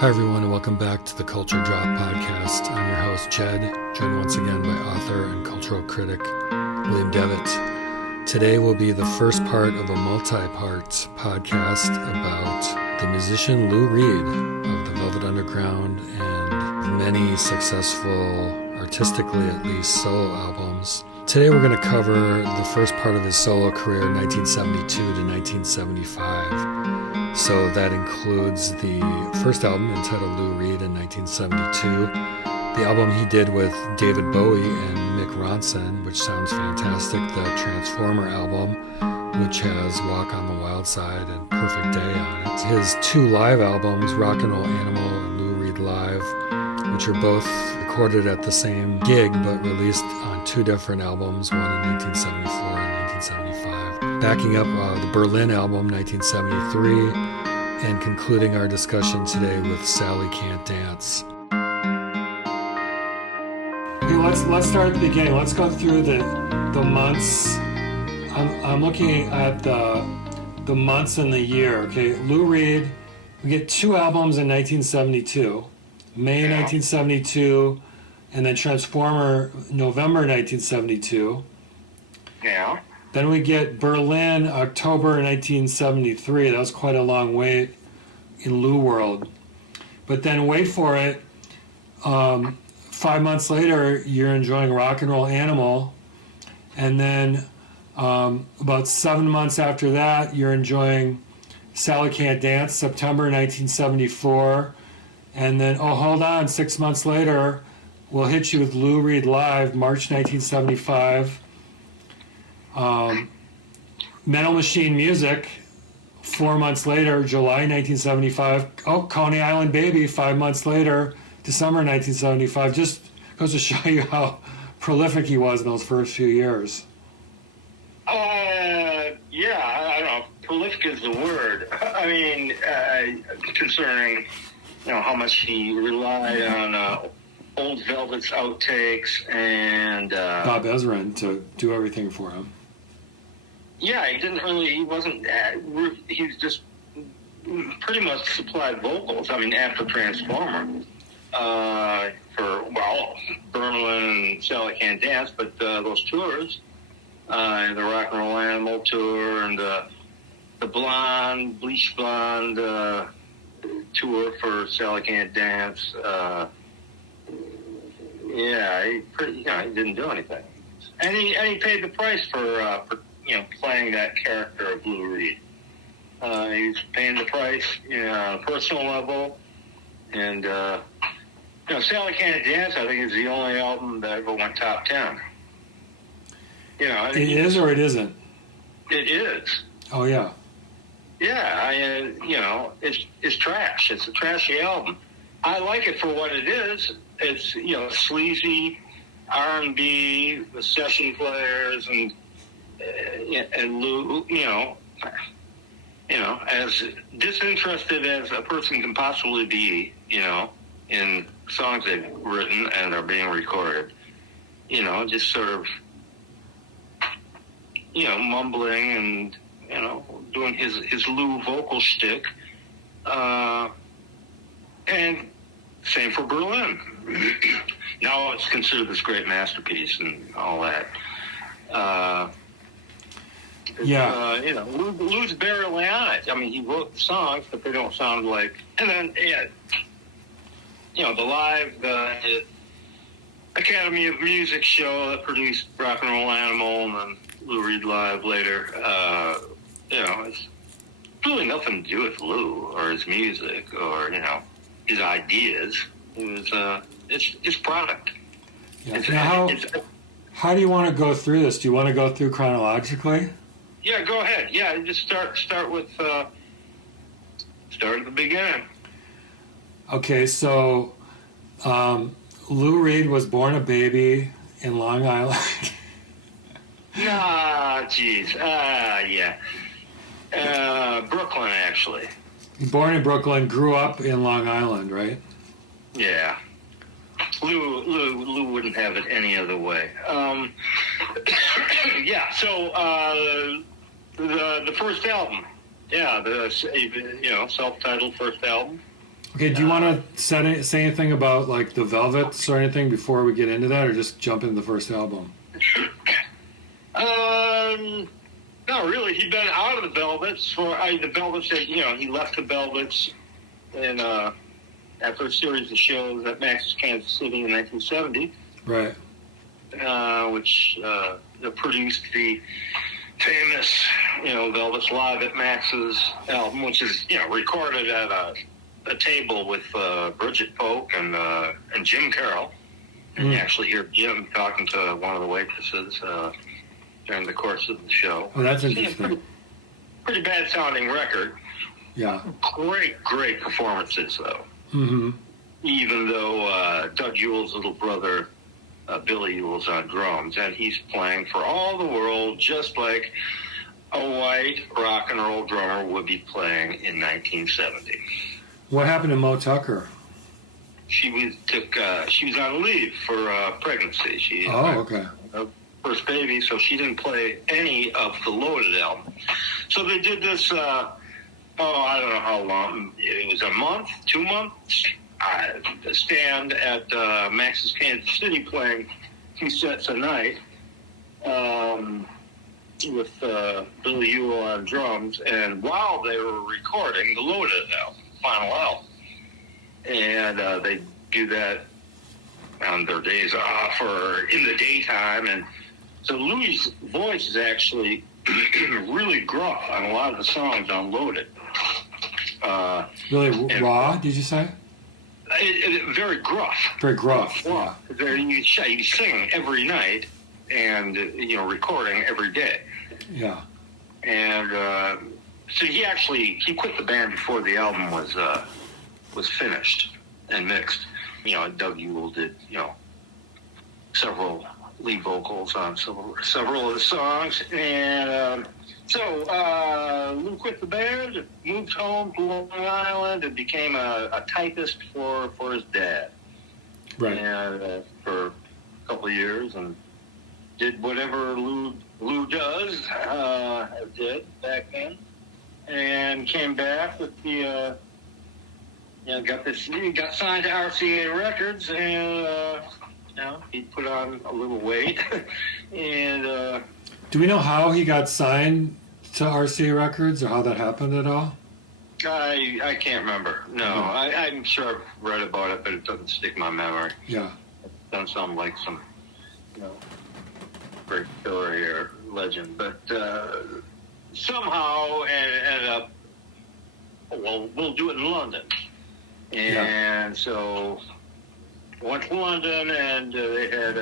Hi everyone, and welcome back to the Culture Drop podcast. I'm your host, Jed, joined once again by author and cultural critic William Devitt. Today will be the first part of a multi-part podcast about the musician Lou Reed of the Velvet Underground and many successful, artistically at least, solo albums. Today we're going to cover the first part of his solo career, 1972 to 1975. So that includes the first album entitled Lou Reed in 1972, the album he did with David Bowie and Mick Ronson, which sounds fantastic, the Transformer album, which has Walk on the Wild Side and Perfect Day on it, his two live albums, Rock and Roll Animal and Lou Reed Live, which are both recorded at the same gig but released on two different albums, one in 1974 and 1975. Backing up the Berlin album, 1973, and concluding our discussion today with Sally Can't Dance. Okay, let's start at the beginning. Let's go through the months. I'm looking at the months in the year. Okay, Lou Reed. We get two albums in 1972, May 1972, and then Transformer, November 1972. Yeah. Then we get Berlin, October 1973. That was quite a long wait in Lou world. But then wait for it, 5 months later, you're enjoying Rock and Roll Animal. And then about 7 months after that, you're enjoying Sally Can't Dance, September 1974. And then, hold on, 6 months later, we'll hit you with Lou Reed Live, March 1975. Metal Machine Music, 4 months later, July 1975. Coney Island Baby, 5 months later, December 1975. Just goes to show you how prolific he was in those first few years. I don't know. Prolific is the word. I mean, concerning, how much he relied on Old Velvet's outtakes and Bob Ezrin to do everything for him. Yeah, he wasn't, he was just pretty much supplied vocals. I mean, after Transformer, for Berlin and Sally Can't Dance, but those tours, the Rock and Roll Animal tour and the Bleach Blonde tour for Sally Can't Dance, he didn't do anything. And he paid the price for playing that character of Lou Reed. He's paying the price, on a personal level. And, Sally Can't Dance, I think, is the only album that ever went top 10. It is or it isn't? It is. Oh, yeah. Yeah, it's trash. It's a trashy album. I like it for what it is. It's, sleazy R&B with session players and Lou, as disinterested as a person can possibly be, in songs they've written and are being recorded, just sort of, mumbling and, doing his Lou vocal shtick. And same for Berlin. Now it's considered this great masterpiece and all that. Lou's barely on it. I mean, he wrote the songs, but they don't sound like. And then, the live Academy of Music show that produced Rock and Roll Animal and then Lou Reed Live later. It's really nothing to do with Lou or his music or his ideas. It was it's product. Yeah. How do you want to go through this? Do you want to go through chronologically? Yeah, go ahead. Yeah, just start with start at the beginning. Okay, so Lou Reed was born a baby in Long Island. Brooklyn, actually. Born in Brooklyn, grew up in Long Island, right? Yeah. Lou wouldn't have it any other way. So the first album, the self-titled first album, Okay, do you want to say anything about like the Velvets or anything before we get into that, or just jump into the first album? No, really. He'd been out of the Velvets the Velvets had, he left the Velvets in after a series of shows at Max's Kansas City in 1970. Right. Which produced the famous, Velvets Live at Max's album, which is, recorded at a table with Bridget Polk and Jim Carroll. And you actually hear Jim talking to one of the waitresses during the course of the show. Oh, that's interesting. Pretty bad sounding record. Yeah. Great performances, though. Mm-hmm. Even though Doug Yule's little brother, Billy Yule's on drums, and he's playing for all the world just like a white rock and roll drummer would be playing in 1970. What happened to Mo Tucker? She was on leave for pregnancy. She okay. First baby, so she didn't play any of the Loaded album. So they did this. I don't know how long. It was a month, 2 months. Stand at Max's Kansas City playing 2 sets a night with Billy Yule on drums, and while they were recording the Loaded album, final album, and they do that on their days off or in the daytime, and so Louis' voice is actually really gruff on a lot of the songs on Loaded. Really raw, did you say? Very gruff. Very gruff. Yeah. You sing every night and, recording every day. Yeah. And so he quit the band before the album was finished and mixed. Doug Yule did, several lead vocals on several of the songs. And so Lou quit the band, moved home to Long Island, and became a typist for his dad. Right. And for a couple of years, and did whatever Lou did back then, and came back with the got signed to RCA Records, and he put on a little weight, and. Do we know how he got signed to RCA Records, or how that happened at all? I can't remember. No, I'm sure I've read about it, but it doesn't stick in my memory. Yeah. It doesn't sound like some, great story or legend, but somehow ended up, we'll do it in London. And so went to London, and they had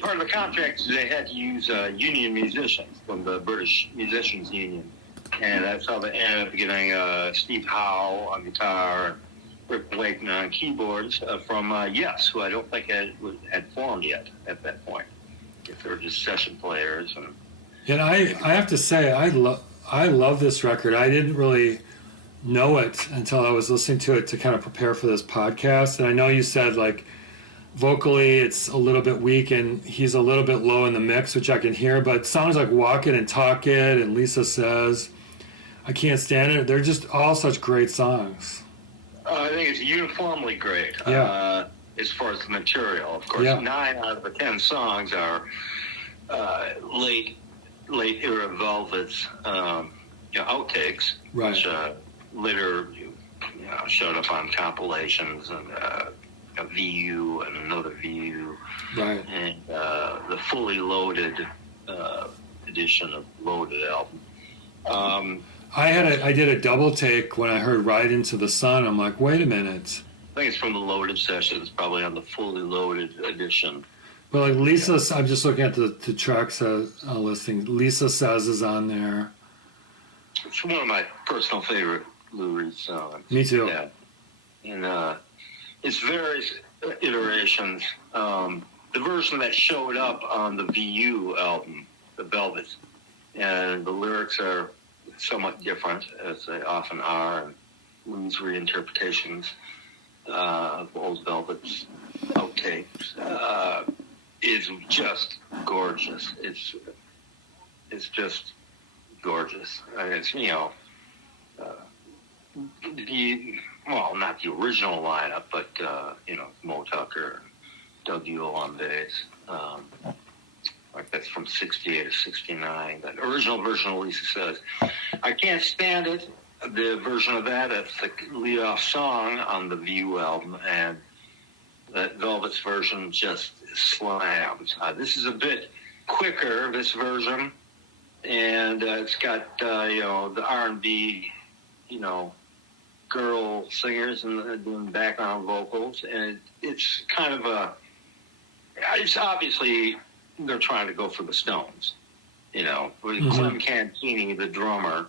part of the contract is they had to use union musicians from the British Musicians Union, and that's how they ended up getting Steve Howe on guitar, Rick Wakeman on keyboards from Yes, who I don't think had formed yet at that point. If they were just session players. And I have to say, I love this record. I didn't really know it until I was listening to it to kind of prepare for this podcast. And I know you said, like, vocally it's a little bit weak and he's a little bit low in the mix, which I can hear, but songs like Walk It and Talk It and Lisa Says, I Can't Stand It, they're just all such great songs. I think it's uniformly great. As far as the material. Of course, 9 out of the 10 songs are late era Velvets outtakes, right, which later showed up on compilations and a VU and another VU, right, and the fully loaded edition of Loaded album. I did a double take when I heard Ride Into the Sun. I'm like, wait a minute. I think it's from the Loaded sessions, probably on the fully loaded edition. Well, like Lisa, I'm just looking at the tracks listing. Lisa Says is on there. It's one of my personal favorite Lou Reed songs. Me too. Yeah. And it's various iterations. The version that showed up on the VU album, The Velvets, and the lyrics are somewhat different, as they often are, and Lou's reinterpretations of old Velvet's outtakes is just gorgeous. It's just gorgeous. I mean, it's not the original lineup, but Mo Tucker, Doug Yule on bass. Like that's from 68 to 69. That original version of Lisa Says. I Can't Stand It, the version of that's the lead-off song on the View album, and that Velvet's version just slams. This is a bit quicker, this version, and it's got, the R&B, girl singers and doing background vocals, and it's kind of it's obviously they're trying to go for the Stones, with Clem Cantini, the drummer,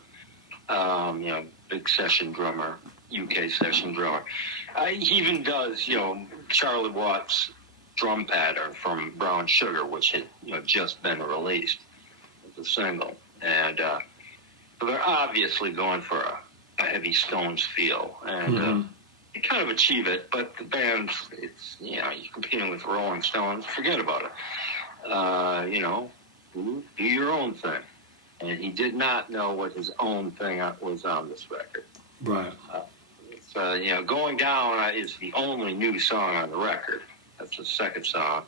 big session drummer, UK session drummer. He even does, Charlie Watts' drum pattern from Brown Sugar, which had, just been released as a single. And so they're obviously going for a heavy Stones feel. And you kind of achieve it, but the band, it's, you're competing with Rolling Stones, forget about it. Do your own thing. And he did not know what his own thing was on this record. Right. Going Down is the only new song on the record. That's the second song.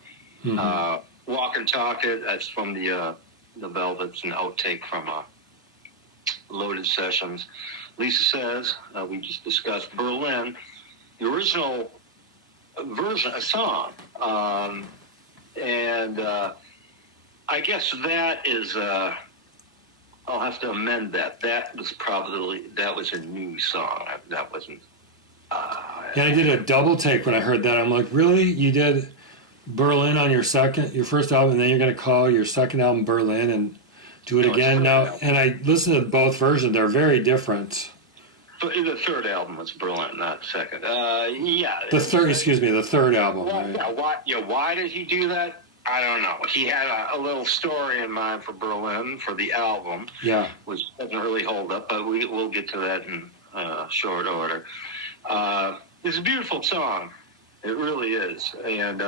Walk and Talk It, that's from the Velvets, an outtake from Loaded Sessions. Lisa Says, we just discussed Berlin, the original version, a song. I guess that is, I'll have to amend that. That was a new song. That wasn't. Yeah, I did a double take when I heard that. I'm like, really? You did Berlin on your first album, and then you're going to call your second album Berlin and do it again now? And I listened to both versions. They're very different. The third album was Berlin, not second. The third album. Right? Why did he do that? I don't know. He had a little story in mind for Berlin, for the album, which doesn't really hold up, but we'll get to that in short order. It's a beautiful song. It really is. And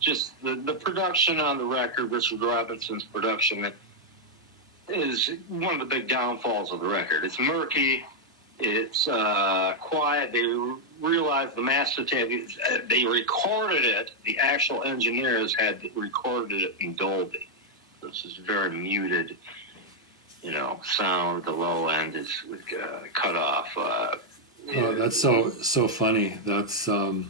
just the production on the record, Richard Robinson's production, is one of the big downfalls of the record. It's murky. It's quiet. They realized the master tape. They recorded it. The actual engineers had recorded it in Dolby. This is very muted, sound. The low end is cut off. That's so funny. That's I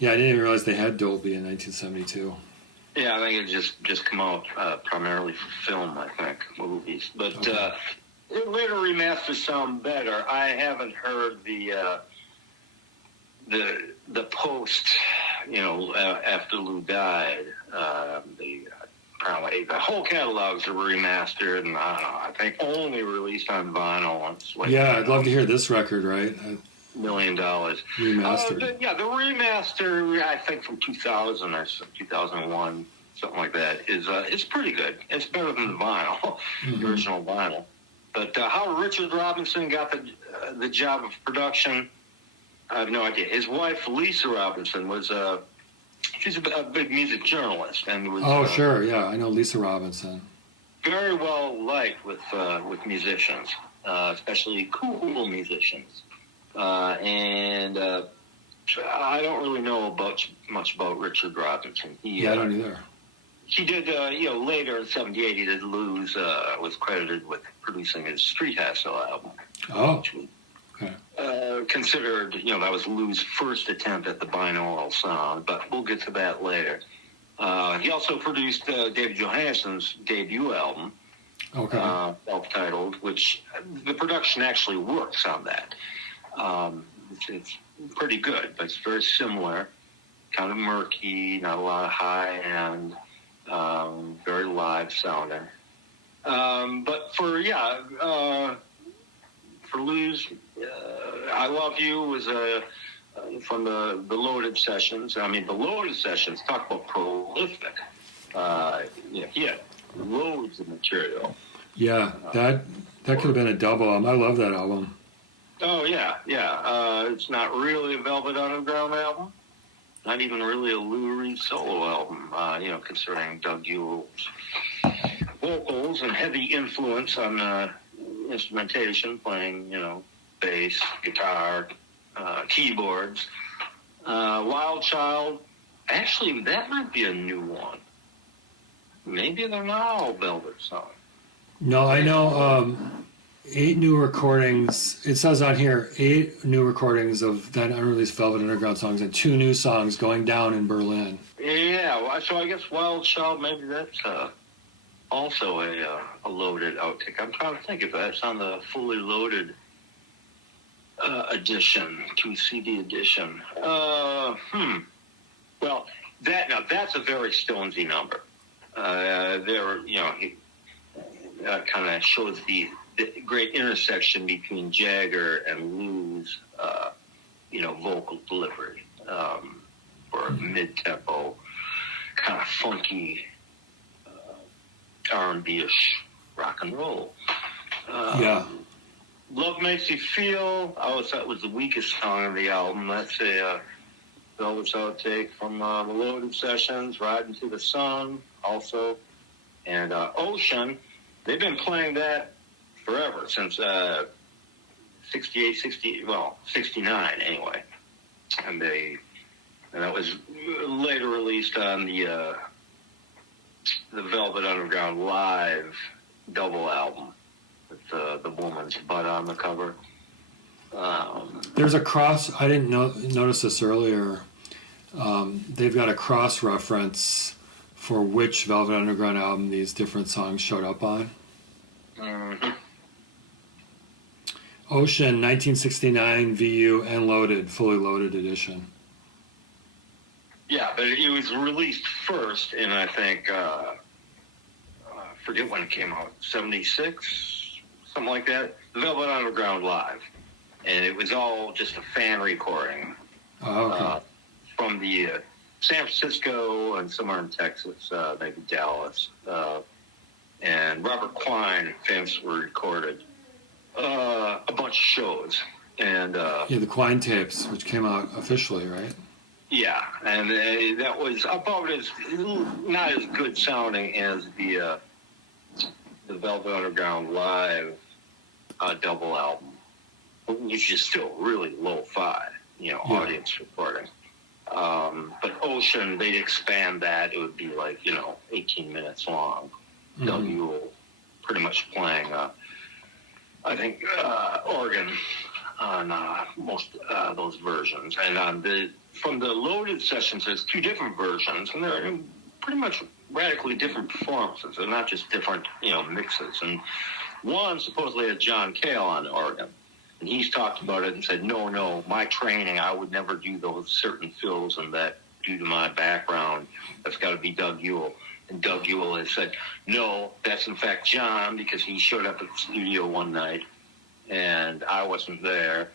didn't even realize they had Dolby in 1972. Yeah, I think it just come out primarily for film. I think movies, but. Okay. It later remastered sound better. I haven't heard the post, after Lou died. Apparently the whole catalogs are remastered, and I think only released on vinyl. I'd love to hear this record. Right, $1 million remastered. The remaster, I think from 2000 or 2001, something like that, is pretty good. It's better than the vinyl, the original vinyl. But how Richard Robinson got the job of production, I have no idea. His wife, Lisa Robinson, she's a big music journalist, and was sure, yeah, I know Lisa Robinson. Very well liked with musicians, especially cool musicians. And I don't really know much about Richard Robinson. I don't either. He did, later in '78, he did Lou's, was credited with producing his Street Hassle album. Oh, okay. Considered, that was Lou's first attempt at the binaural sound, but we'll get to that later. He also produced David Johansen's debut album, self-titled, which the production actually works on that. It's pretty good, but it's very similar, kind of murky, not a lot of high-end. Very live sounding. But for Lou's, I Love You was from the Loaded Sessions. I mean, the Loaded Sessions, talk about prolific. He had loads of material. Yeah, that could have been a double album. I love that album. Oh, yeah. It's not really a Velvet Underground album. Not even really a Lou Reed solo album, considering Doug Yule's vocals and heavy influence on, instrumentation, playing, bass, guitar, keyboards. Wild Child, actually, that might be a new one. Maybe they're not all Velvet songs. No, I know 8 new recordings. It says on here 8 new recordings of then unreleased Velvet Underground songs and 2 new songs going down in Berlin. Yeah, well, so I guess Wild Child, maybe that's also a loaded outtake. I'm trying to think if that's on the fully loaded edition, 2 CD edition. Well, that's a very Stonesy number. He kind of shows the great intersection between Jagger and Lou's, vocal delivery for mid-tempo, kind of funky R&B-ish rock and roll. Love Makes You Feel, I always thought was the weakest song on the album. That's a Velvet's outtake from the Loaded Sessions, Riding to the Sun, also. And Ocean, they've been playing that forever, since 69 anyway. And that was later released on the Velvet Underground Live double album with the woman's butt on the cover. There's a cross. I didn't notice this earlier. They've got a cross reference for which Velvet Underground album these different songs showed up on. Mm-hmm. Ocean, 1969 VU and loaded, fully loaded edition. Yeah, but it was released first in, I think, I forget when it came out, 76, something like that. Velvet Underground Live. And it was all just a fan recording from the San Francisco and somewhere in Texas, maybe Dallas. And Robert Quine famously recorded a bunch of shows. And the Quine tapes, which came out officially, right? Yeah, and that was about not as good sounding as the Velvet Underground Live double album, which is still really lo-fi, audience recording. But Ocean, they'd expand that. It would be 18 minutes long. Mm-hmm. Doug Yule pretty much playing, I think, organ on most those versions. And from the Loaded Sessions, there's 2 different versions, and they're pretty much radically different performances. They're not just different, mixes. And one supposedly had John Cale on the organ. And he's talked about it and said, no, my training, I would never do those certain fills and that due to my background. That's got to be Doug Yule. And Doug Yule has said, no, that's in fact John, because he showed up at the studio one night and I wasn't there.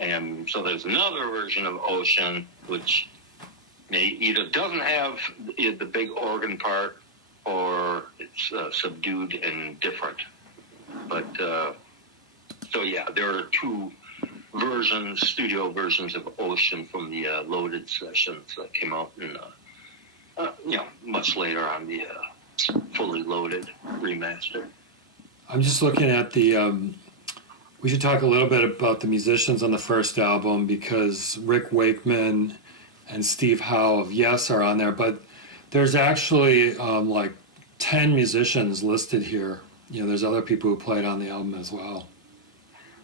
And so there's another version of Ocean, which either doesn't have the big organ part or it's subdued and different. But, there are 2 versions, studio versions of Ocean from the Loaded Sessions that came out in, much later on the fully loaded remaster. I'm just looking at we should talk a little bit about the musicians on the first album, because Rick Wakeman and Steve Howe of Yes are on there, but there's actually 10 musicians listed here. There's other people who played on the album as well.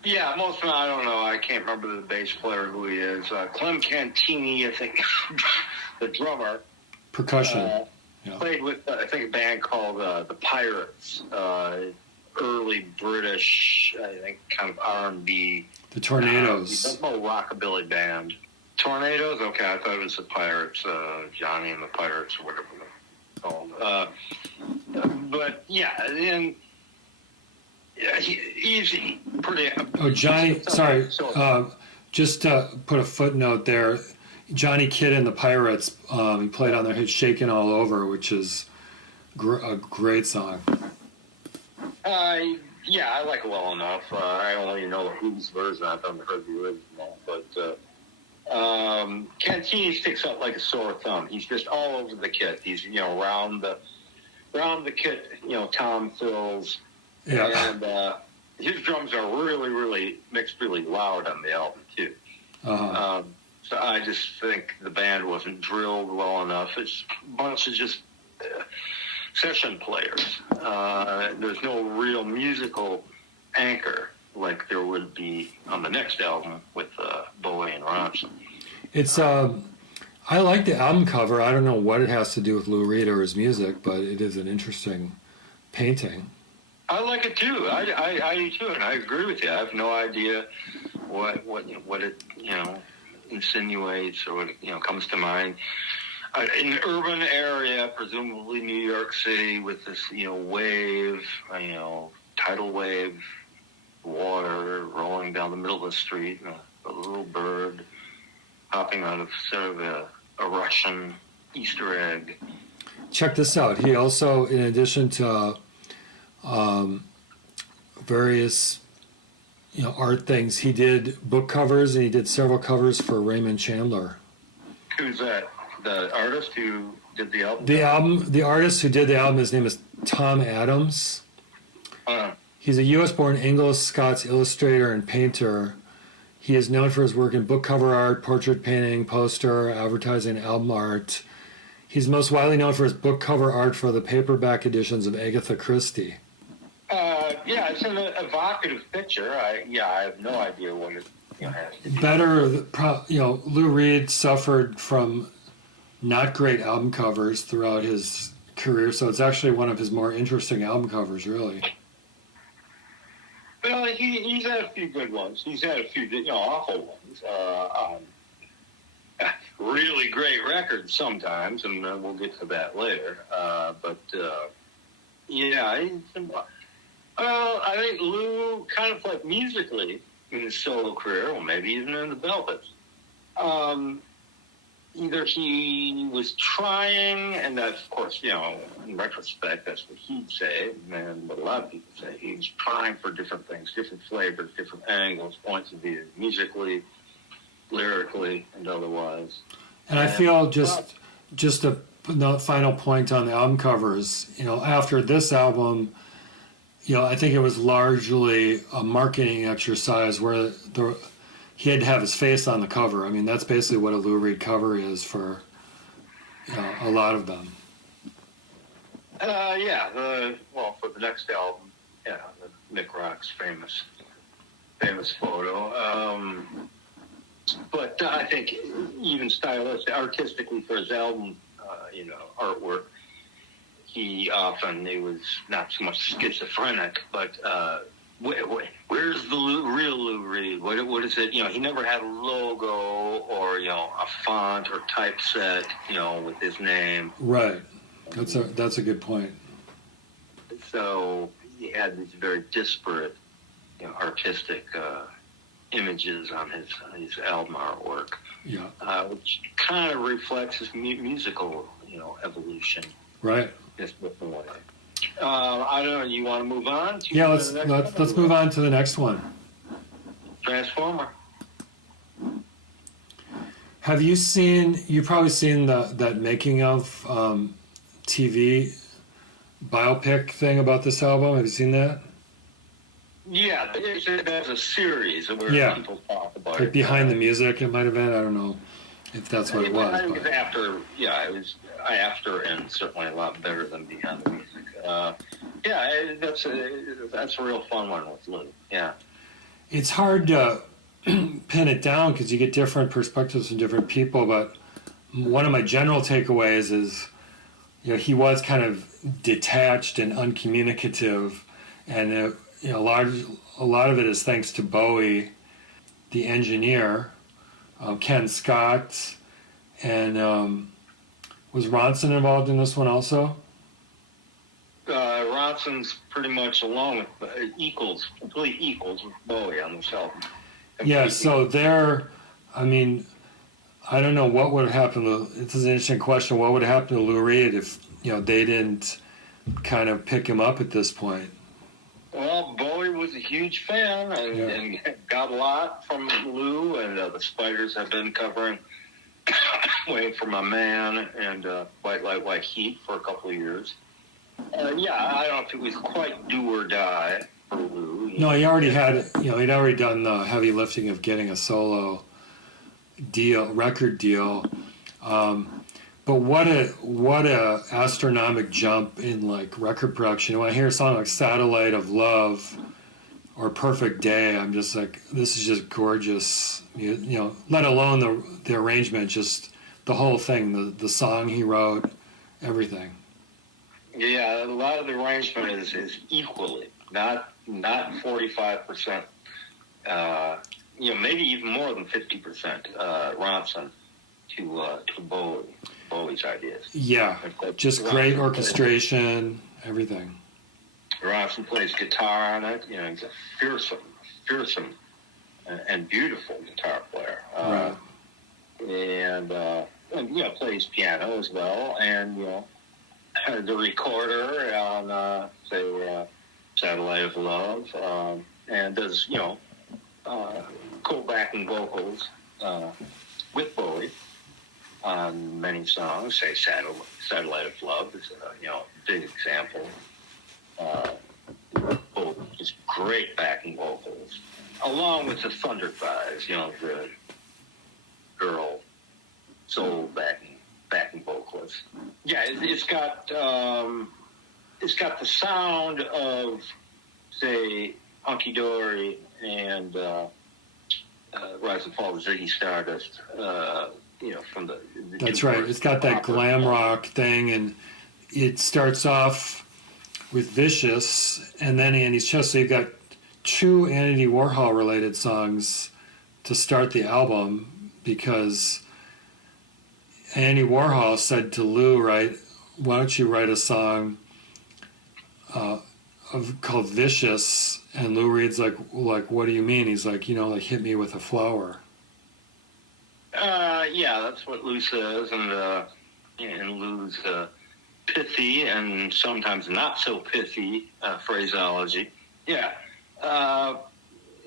Yeah, most of them, I don't know. I can't remember the bass player who he is. Clem Cantini, I think, the drummer. Percussion. Played with, I think, a band called the Pirates. Early British, I think, kind of R&B. The Tornadoes. A rockabilly band. Tornadoes? Okay, I thought it was the Pirates, Johnny and the Pirates, or whatever they're called. But, yeah, and he's pretty... Oh, Johnny, sorry, just to put a footnote there, Johnny Kidd and the Pirates, he played on their hit Shakin' All Over, which is a great song. Yeah, I like it well enough. I only know the Who's version. I've never heard the original. But Cantini sticks out like a sore thumb. He's just all over the kit. He's, round the kit, tom fills. Yeah. And his drums are really, really mixed really loud on the album too. So I just think the band wasn't drilled well enough. It's a bunch of just session players. There's no real musical anchor like there would be on the next album with Bowie and Ronson. It's I like the album cover. I don't know what it has to do with Lou Reed or his music, but it is an interesting painting. I like it too. I do too, and I agree with you. I have no idea what it insinuates or what comes to mind. In an urban area, presumably New York City, with this wave, tidal wave, water rolling down the middle of the street, and a little bird hopping out of sort of a Russian Easter egg. Check this out. He also, in addition to various art things, he did book covers, and he did several covers for Raymond Chandler. Who's that? The artist who did the album? The artist who did the album, his name is Tom Adams. He's a U.S.-born Anglo-Scots illustrator and painter. He is known for his work in book cover art, portrait painting, poster, advertising, album art. He's most widely known for his book cover art for the paperback editions of Agatha Christie. Yeah, it's an evocative picture. I have no idea what it has to do. Lou Reed suffered from not great album covers throughout his career, so it's actually one of his more interesting album covers, really. Well, he's had a few good ones. He's had a few awful ones. Really great records sometimes, and we'll get to that later. I think Lou, kind of like musically in his solo career, or maybe even in the Velvets, either he was trying, and that's, of course, in retrospect, that's what he'd say, and what a lot of people say. He was trying for different things, different flavors, different angles, points of view, musically, lyrically, and otherwise. And I feel just a final point on the album covers, after this album, I think it was largely a marketing exercise where he had to have his face on the cover. I mean, that's basically what a Lou Reed cover is for a lot of them. For the next album, Mick Rock's famous photo. But I think even artistically for his album, artwork, he was not so much schizophrenic, but where's the real Lou Reed? What is it? He never had a logo or a font or typeset, with his name. Right. That's a good point. So he had these very disparate, artistic images on his album artwork. Yeah. Which kind of reflects his musical, evolution. Right. Just with the way. I don't know. You want to move on? Let's move on to the next one. Transformer. Have you seen? You've probably seen that making of TV biopic thing about this album. Have you seen that? Yeah, there's a series where people talk about it. Behind the music, it might have been. I don't know if that's what it was. I think it was after. Yeah, it was after, and certainly a lot better than Behind the Music. That's a real fun one with Lou. Yeah, it's hard to pin it down because you get different perspectives from different people. But one of my general takeaways is, he was kind of detached and uncommunicative, and a lot of it is thanks to Bowie, the engineer, Ken Scott, and was Ronson involved in this one also? Ronson's pretty much along with complete equals with Bowie on this album. Yeah, so I don't know what would have happened to, this is an interesting question, what would have happened to Lou Reed if, they didn't kind of pick him up at this point? Well, Bowie was a huge fan and got a lot from Lou, and the Spiders have been covering Waiting for My Man and White Light, White Heat for a couple of years. I don't know if it was quite do or die for Lou. No, he already had, he'd already done the heavy lifting of getting a solo record deal. But what a astronomical jump in like record production. When I hear a song like "Satellite of Love" or "Perfect Day," I'm just like, this is just gorgeous. Let alone the arrangement, just the whole thing, the song he wrote, everything. Yeah, a lot of the arrangement is equally, not 45%. Maybe even more than 50%. Ronson to Bowie's ideas. Yeah, just great orchestration, everything. Ronson plays guitar on it. He's a fearsome, and beautiful guitar player. Right. And plays piano as well. And the recorder on say "Satellite of Love," and does co-backing vocals with Bowie on many songs. Say "Satellite of Love" is a big example. Both just great backing vocals, along with the Thunder Thighs, the girl soul backing vocalist. Yeah, it's got the sound of, say, Hunky Dory and Rise and Fall of Ziggy Stardust. From the that's right. It's got that glam rock thing, and it starts off with "Vicious," and then Andy's Chest. So you've got two Andy Warhol related songs to start the album, because Andy Warhol said to Lou, right, why don't you write a song called "Vicious"? And Lou Reed's like, what do you mean? He's like, like "Hit Me with a Flower." Yeah, that's what Lou says, and Lou's pithy and sometimes not so pithy phraseology. Yeah,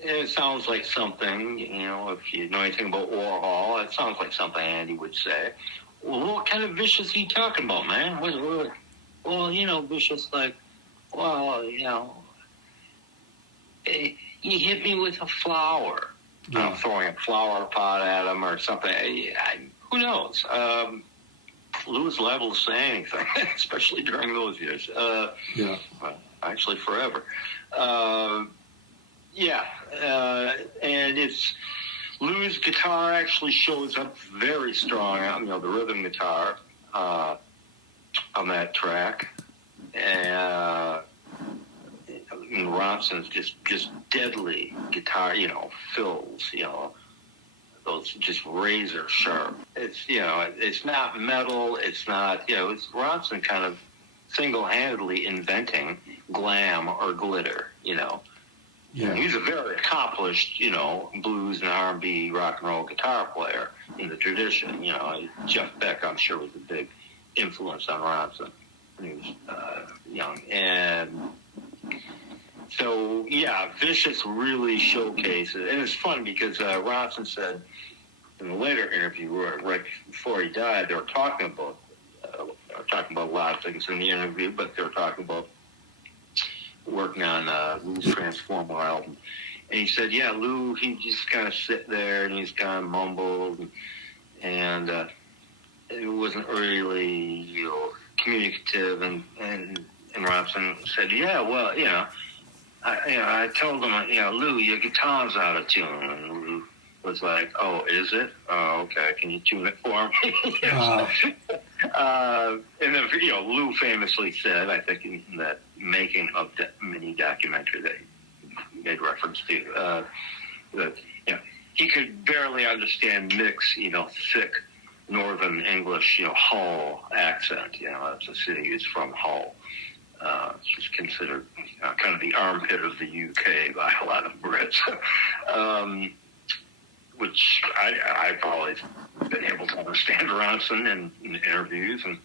it sounds like something, if you know anything about Warhol, it sounds like something Andy would say. Well, what kind of vicious are you talking about, man? Well, vicious, like, you hit me with a flower. Yeah. I'm throwing a flower pot at him or something. Who knows? Lou was liable to say anything, especially during those years. Yeah. Well, actually, forever. And it's Lou's guitar actually shows up very strong. The rhythm guitar on that track, and Ronson's just deadly guitar, fills, those just razor sharp. It's, it's not metal. It's not, it's Ronson kind of single-handedly inventing glam or glitter, Yeah. He's a very accomplished, blues and R&B rock and roll guitar player in the tradition. Jeff Beck, I'm sure, was a big influence on Ronson when he was young. And so, yeah, Vicious really showcases, and it's fun because Ronson said in a later interview, right before he died, they were talking about a lot of things in the interview, but they were talking about working on Lou's Transformer album. And he said, yeah, Lou, he just kind of sit there and he's kind of mumbled, and it wasn't really, communicative. And Ronson said, yeah, well, I told him, Lou, your guitar's out of tune. And Lou was like, oh, is it? Oh, okay. Can you tune it for me? And then, Lou famously said, I think in that making of the mini documentary that he made reference to, that, he could barely understand Mick's, thick Northern English, Hull accent. That's a city he's from, Hull. It's considered kind of the armpit of the UK by a lot of Brits, which I've always been able to understand Ronson in interviews and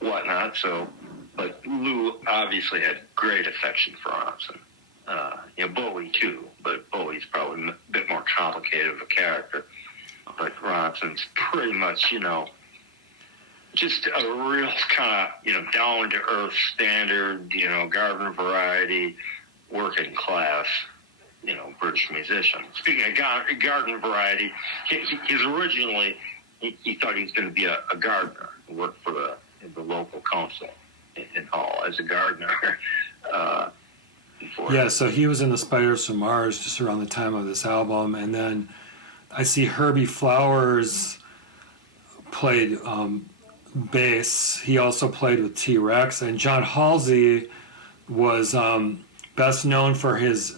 whatnot. So, but Lou obviously had great affection for Ronson. Bowie too, but Bowie's probably a bit more complicated of a character. But Ronson's pretty much, just a real kind of, down-to-earth standard, garden variety, working class, British musician. Speaking of garden variety, he's originally he thought he was going to be a gardener, work for the local council in Hull as a gardener. Yeah, so he was in the Spiders from Mars just around the time of this album, and then I see Herbie Flowers played bass. He also played with T-Rex, and John Halsey was best known for his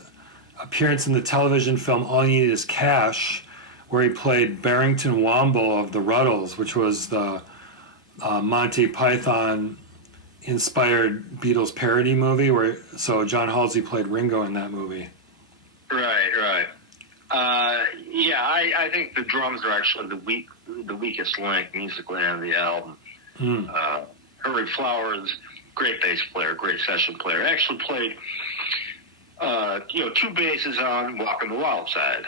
appearance in the television film All You Need Is Cash, where he played Barrington Womble of the Ruddles, which was the Monty Python inspired Beatles parody movie. So John Halsey played Ringo in that movie. Right. I think the drums are actually the weakest link musically on the album. Herbie Flowers, great bass player, great session player. Actually played, two basses on Walking the Wild Side.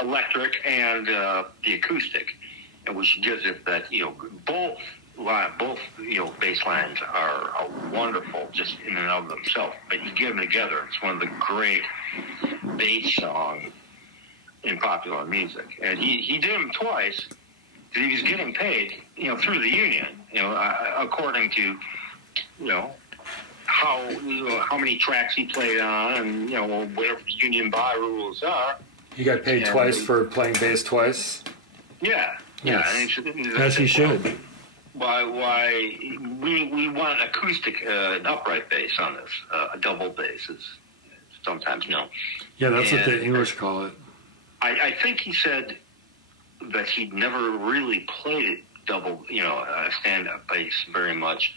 Electric and the acoustic, and which gives it that both bass lines are wonderful just in and of themselves. But you get them together, it's one of the great bass songs in popular music. And he did them twice because he was getting paid, through the union, according to, how many tracks he played on, and whatever the union by rules are. He got paid twice for playing bass twice? Yeah. Yes. As he should. Why we want acoustic, an upright bass on this, a double bass is sometimes known. Yeah, that's what the English call it. I think he said that he'd never really played it double, stand-up bass very much.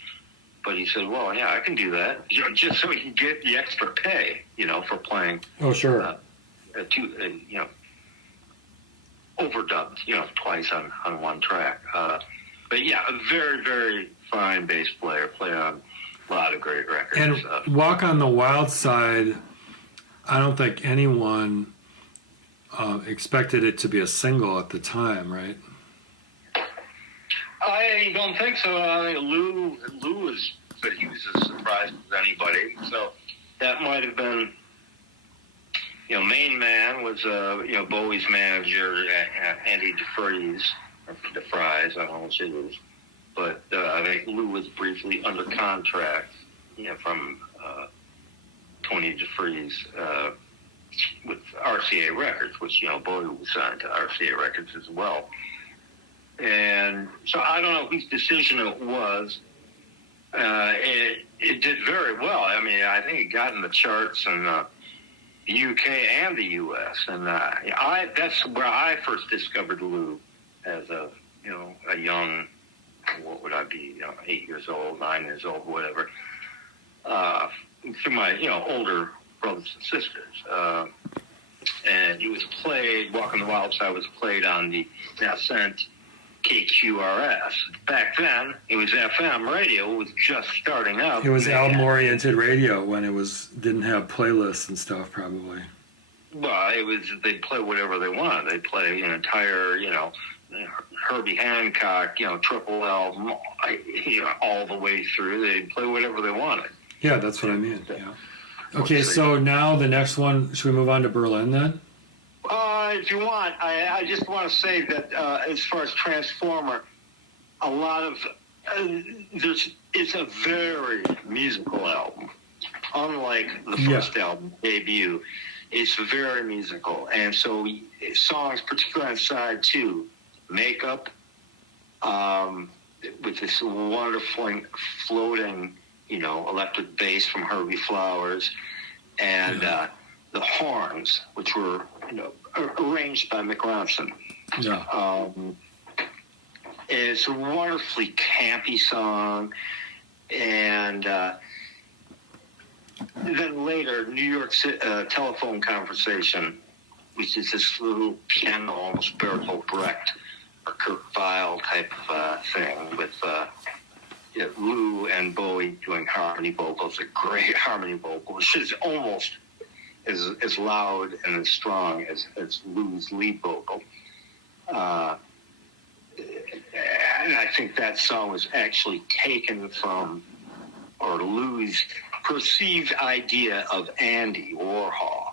But he said, well, yeah, I can do that. Just so he can get the extra pay, for playing. Oh, sure. Overdubbed, twice on one track. But yeah, a very, very fine bass player. Played on a lot of great records. And Walk on the Wild Side, I don't think anyone expected it to be a single at the time, right? I don't think so. Lou was, but he was as surprised as anybody. So that might have been, Main Man was, Bowie's manager, Andy DeFries, or DeFries, I don't know which it is. But I think Lou was briefly under contract, from Tony DeFries with RCA Records, which, Bowie was signed to RCA Records as well. And so I don't know whose decision it was. It did very well. I mean, I think it got in the charts in the UK and the US. And that's where I first discovered Lou as a young, what would I be, 8 years old, 9 years old, whatever, through my, older brothers and sisters. And it was played, Walking the Wild Side was played on the Nascent KQRS. Back then, it was FM radio. It was just starting out. It was album-oriented radio when it didn't have playlists and stuff, probably. Well, they'd play whatever they wanted. They'd play an entire, Herbie Hancock, triple album, all the way through. They'd play whatever they wanted. Yeah, that's what I mean. Yeah. Okay, so now the next one. Should we move on to Berlin then? If you want, I just want to say that as far as Transformer, a lot of it's a very musical album. Unlike the first album, Debut, it's very musical, and so songs, particularly on side 2, Makeup, with this wonderful floating, electric bass from Herbie Flowers, and the horns, which were arranged by Mick Ronson. Yeah. It's a wonderfully campy song, and then later, New York Telephone Conversation, which is this little piano, almost Bertolt Brecht or Kurt Weill type of thing with Lou and Bowie doing harmony vocals, a great harmony vocal, which is almost as loud and as strong as Lou's lead vocal. And I think that song was actually taken from, or Lou's perceived idea of Andy Warhol,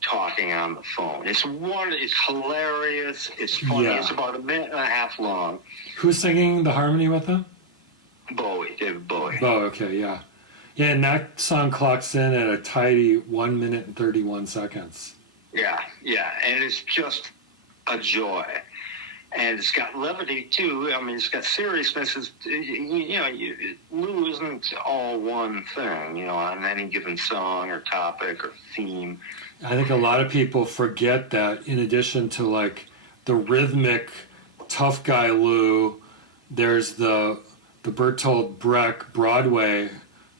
talking on the phone. It's hilarious. It's funny. Yeah. It's about a minute and a half long. Who's singing the harmony with them? David Bowie. Oh, okay, yeah. Yeah, and that song clocks in at a tidy 1 minute and 31 seconds. Yeah, and it's just a joy. And it's got levity, too. I mean, it's got seriousness. Lou isn't all one thing, on any given song or topic or theme. I think a lot of people forget that in addition to, like, the rhythmic, tough guy Lou, there's the Bertolt Brecht Broadway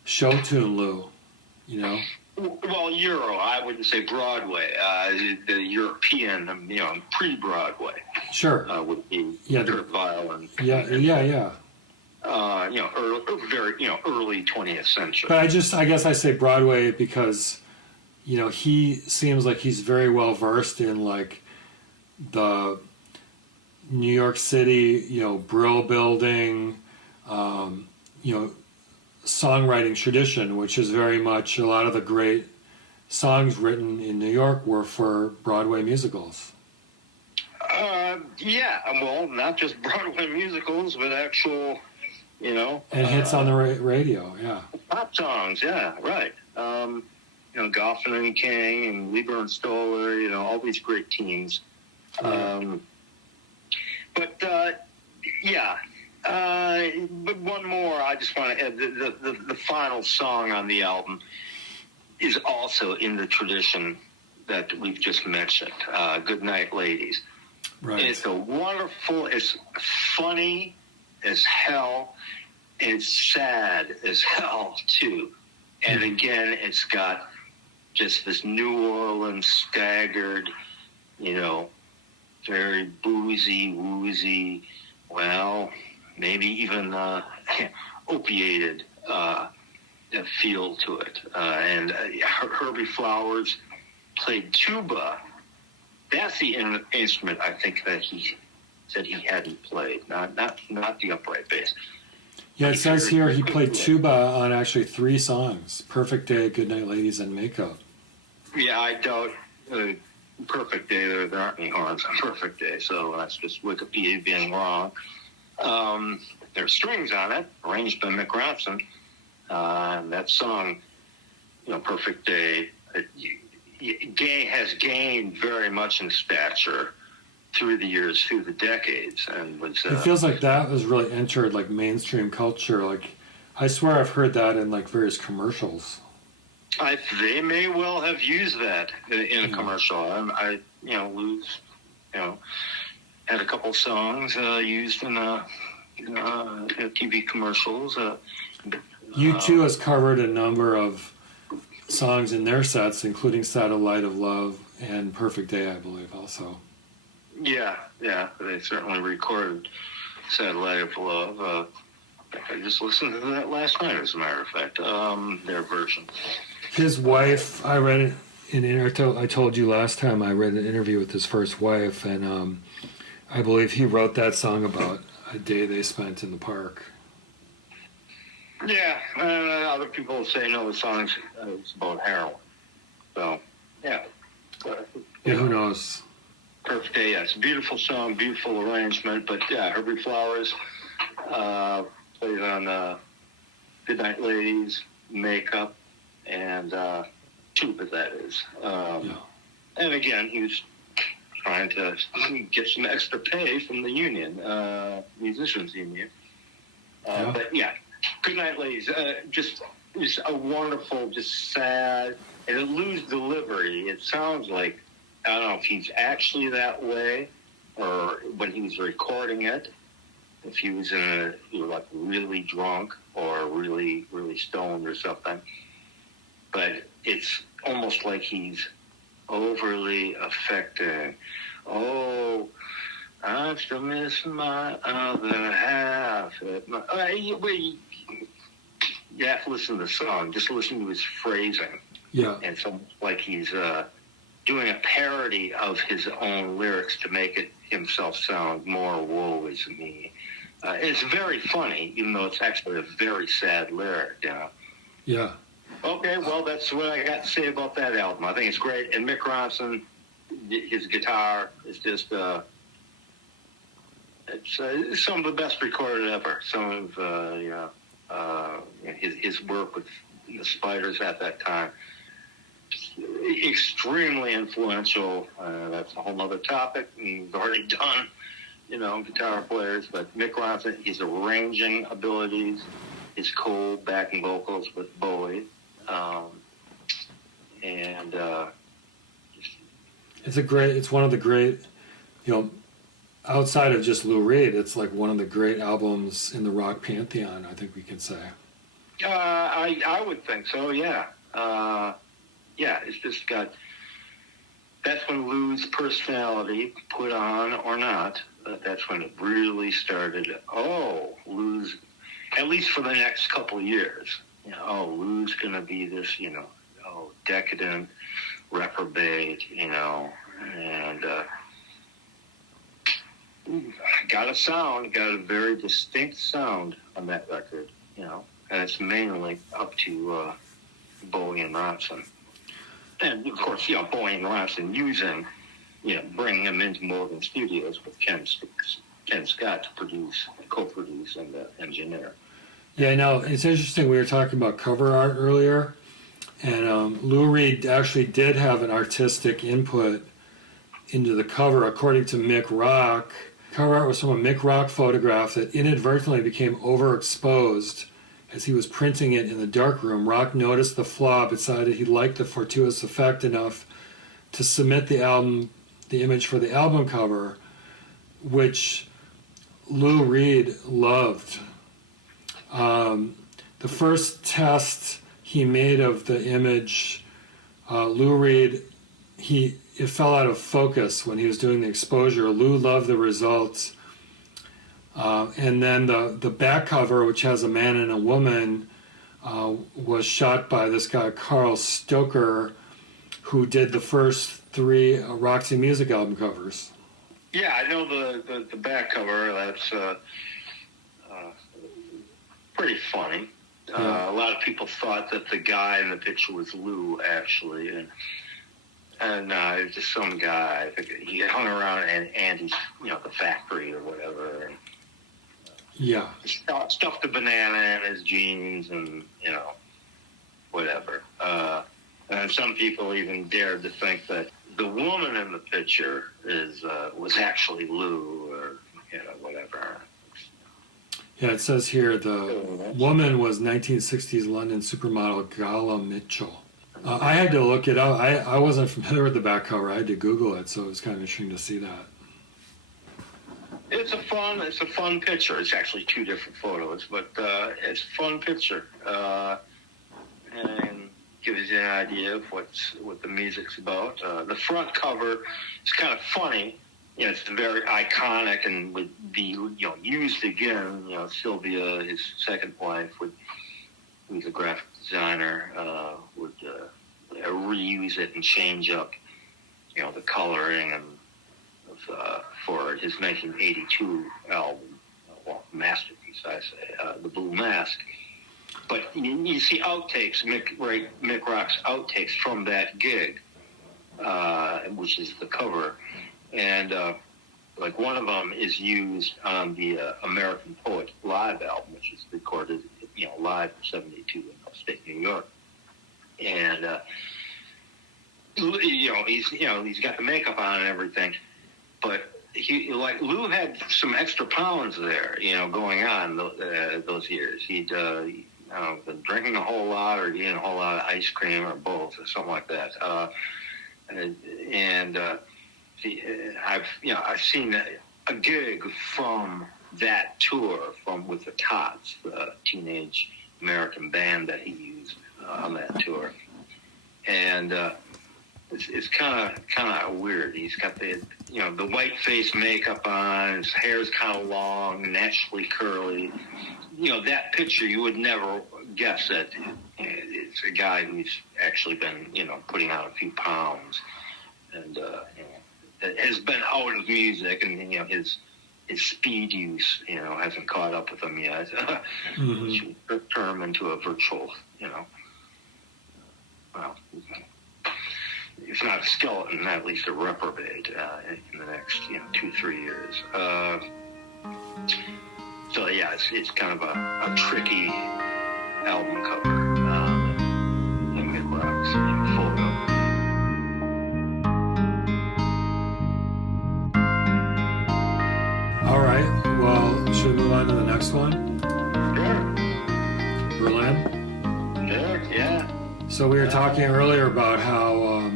show tune Lou, Well, Euro, I wouldn't say Broadway. The European, pre-Broadway. Sure. Would be Kurt Weill and yeah. Early 20th century. But I guess I say Broadway because, he seems like he's very well versed in like the New York City, Brill Building, songwriting tradition, which is very much a lot of the great songs written in New York were for Broadway musicals. Well, not just Broadway musicals, but actual, and hits on the radio, yeah. Pop songs, yeah, right. Goffin and King and Lieber and Stoller, all these great teams. But one more, I just want to add, the final song on the album is also in the tradition that we've just mentioned, Good Night Ladies. Right. It's it's funny as hell, and it's sad as hell, too. And again, it's got just this New Orleans staggered, very boozy, woozy, maybe even opiated feel to it. And Herbie Flowers played tuba. That's the instrument I think that he said he hadn't played, not the upright bass. Yeah, it says here he played tuba on actually 3 songs: Perfect Day, Good Night Ladies, and Makeup. Yeah, I doubt Perfect Day, there aren't any horns on Perfect Day, so that's just Wikipedia being wrong. There's strings on it, arranged by Mick Ronson. That song, Perfect Day, has gained very much in stature through the years, through the decades, and was. It feels like that was really entered like mainstream culture. Like, I swear I've heard that in like various commercials. They may well have used that in a commercial. Lou's, had a couple songs used in TV commercials. U2 has covered a number of songs in their sets, including Satellite of Love and Perfect Day, I believe, also. Yeah, they certainly recorded Satellite of Love. I just listened to that last night, as a matter of fact, their version. His wife, I read I told you last time I read an interview with his first wife, and I believe he wrote that song about a day they spent in the park. Yeah, and other people say, no, the song's it's about heroin. So, yeah. Who knows? Perfect Day, yes. Beautiful song, beautiful arrangement, but yeah, Herbie Flowers played on Good Night Ladies, Makeup, and tuba, that is. And again, he was trying to get some extra pay from the union, musicians union. But yeah, Good Night Ladies, just a wonderful, just sad, and it Lou's delivery. It sounds like, I don't know if he's actually that way, or when he was recording it, if he was like really drunk or really, really stoned or something. But it's almost like he's overly affecting. Oh, I'm still missing my other half. You have to listen to the song. Just listen to his phrasing. Yeah. And it's almost like he's doing a parody of his own lyrics to make it himself sound more woe is me. It's very funny, even though it's actually a very sad lyric. Yeah. Okay, well, that's what I got to say about that album. I think it's great. And Mick Ronson, his guitar is just, it's some of the best recorded ever. Some of, his work with the Spiders at that time. Extremely influential. That's a whole other topic. We've already done, guitar players. But Mick Ronson, his arranging abilities, his cool backing vocals with Bowie. It's one of the great, outside of just Lou Reed, it's like one of the great albums in the rock pantheon, I think we can say. I would think so, yeah. It's just got, that's when Lou's personality, put on or not, that's when it really started, Lou's, at least for the next couple of years, Lou's going to be this, decadent, reprobate, and got a very distinct sound on that record, and it's mainly up to Bowie and Ronson. And, of course, Bowie and Ronson using, bringing him into Morgan Studios with Ken Scott to co-produce, and engineer. Yeah, no, it's interesting. We were talking about cover art earlier, and Lou Reed actually did have an artistic input into the cover. According to Mick Rock, cover art was from a Mick Rock photograph that inadvertently became overexposed as he was printing it in the darkroom. Rock noticed the flaw, decided he liked the fortuitous effect enough to submit the image for the album cover, which Lou Reed loved. The first test he made of the image, Lou Reed, it fell out of focus when he was doing the exposure. Lou loved the results. And then the back cover, which has a man and a woman, was shot by this guy, Carl Stoker, who did the first 3 Roxy Music album covers. Yeah, I know the back cover. That's pretty funny. Yeah. A lot of people thought that the guy in the picture was Lou, actually, and it was just some guy. He hung around Andy's, the factory or whatever. And, yeah. Stuffed a banana in his jeans and, whatever. And some people even dared to think that the woman in the picture was actually Lou or, whatever. Yeah, it says here the woman was 1960s London supermodel Gala Mitchell. I had to look it up. I wasn't familiar with the back cover. I had to Google it, so it was kind of interesting to see that. It's a fun picture. It's actually 2 different photos, but it's a fun picture, and gives you an idea of what the music's about. The front cover is kind of funny. It's very iconic and would be used again. Sylvia, his second wife, who's a graphic designer, would reuse it and change up, the coloring and. For his 1982 album, masterpiece, I say, The Blue Mask. But you see outtakes, Mick Rock's outtakes from that gig, which is the cover. And like one of them is used on the American Poet live album, which is recorded, live in 72 in upstate New York. And, he's got the makeup on and everything. But Lou had some extra pounds there, going on those years. He'd been drinking a whole lot or eating a whole lot of ice cream or both or something like that. I've seen a gig from that tour with the Tots, the teenage American band that he used on that tour, and. It's kind of weird. He's got the white face makeup on. His hair's kind of long, naturally curly. That picture you would never guess that it's a guy who's actually been putting on a few pounds and has been out of music, and his speed use hasn't caught up with him yet. Mm-hmm. Turn him into a virtual well, if not a skeleton, at least a reprobate in the next 2-3 years. So yeah, it's kind of a tricky album cover. And Mick Rock's photo. All right. Well, should we move on to the next one? Sure. Berlin. Sure. Yeah. So we were talking earlier about how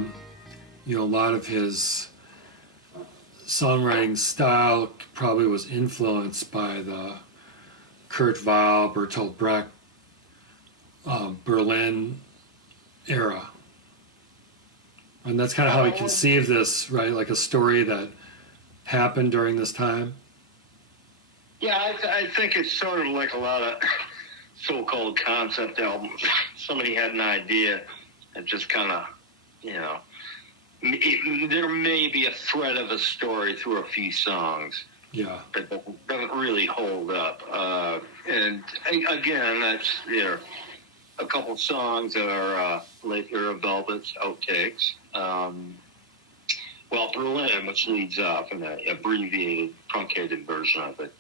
a lot of his songwriting style probably was influenced by the Kurt Weill, Bertolt Brecht, Berlin era. And that's kind of how he conceived this, right? Like a story that happened during this time. Yeah, I think it's sort of like a lot of so-called concept albums. Somebody had an idea and just kind of, there may be a thread of a story through a few songs. Yeah. But it doesn't really hold up. And again, that's a couple songs that are late era Velvet's outtakes. Well, Berlin, which leads off in an abbreviated, truncated version of it,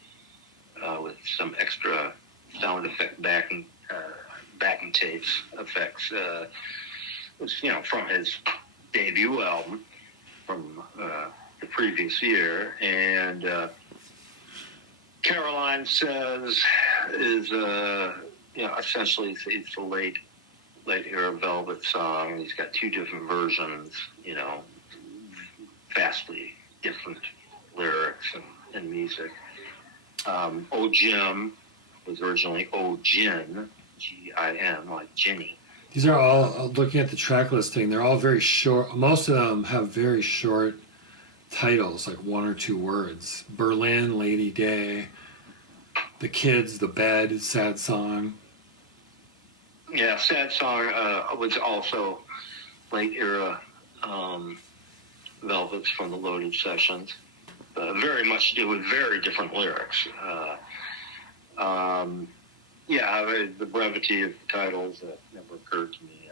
with some extra sound effect backing tapes effects, was from his debut album from the previous year, and Caroline Says is essentially it's a late era Velvet song, and he's got two different versions, vastly different lyrics and music. Oh Jim was originally Oh Gin, Gin, like Ginny. These are all, looking at the track listing, they're all very short. Most of them have very short titles, like 1 or 2 words. Berlin, Lady Day, The Kids, The Bed, Sad Song. Yeah, Sad Song was also late era Velvets from the Loaded Sessions. Very much to do with very different lyrics. The brevity of the titles that never occurred to me.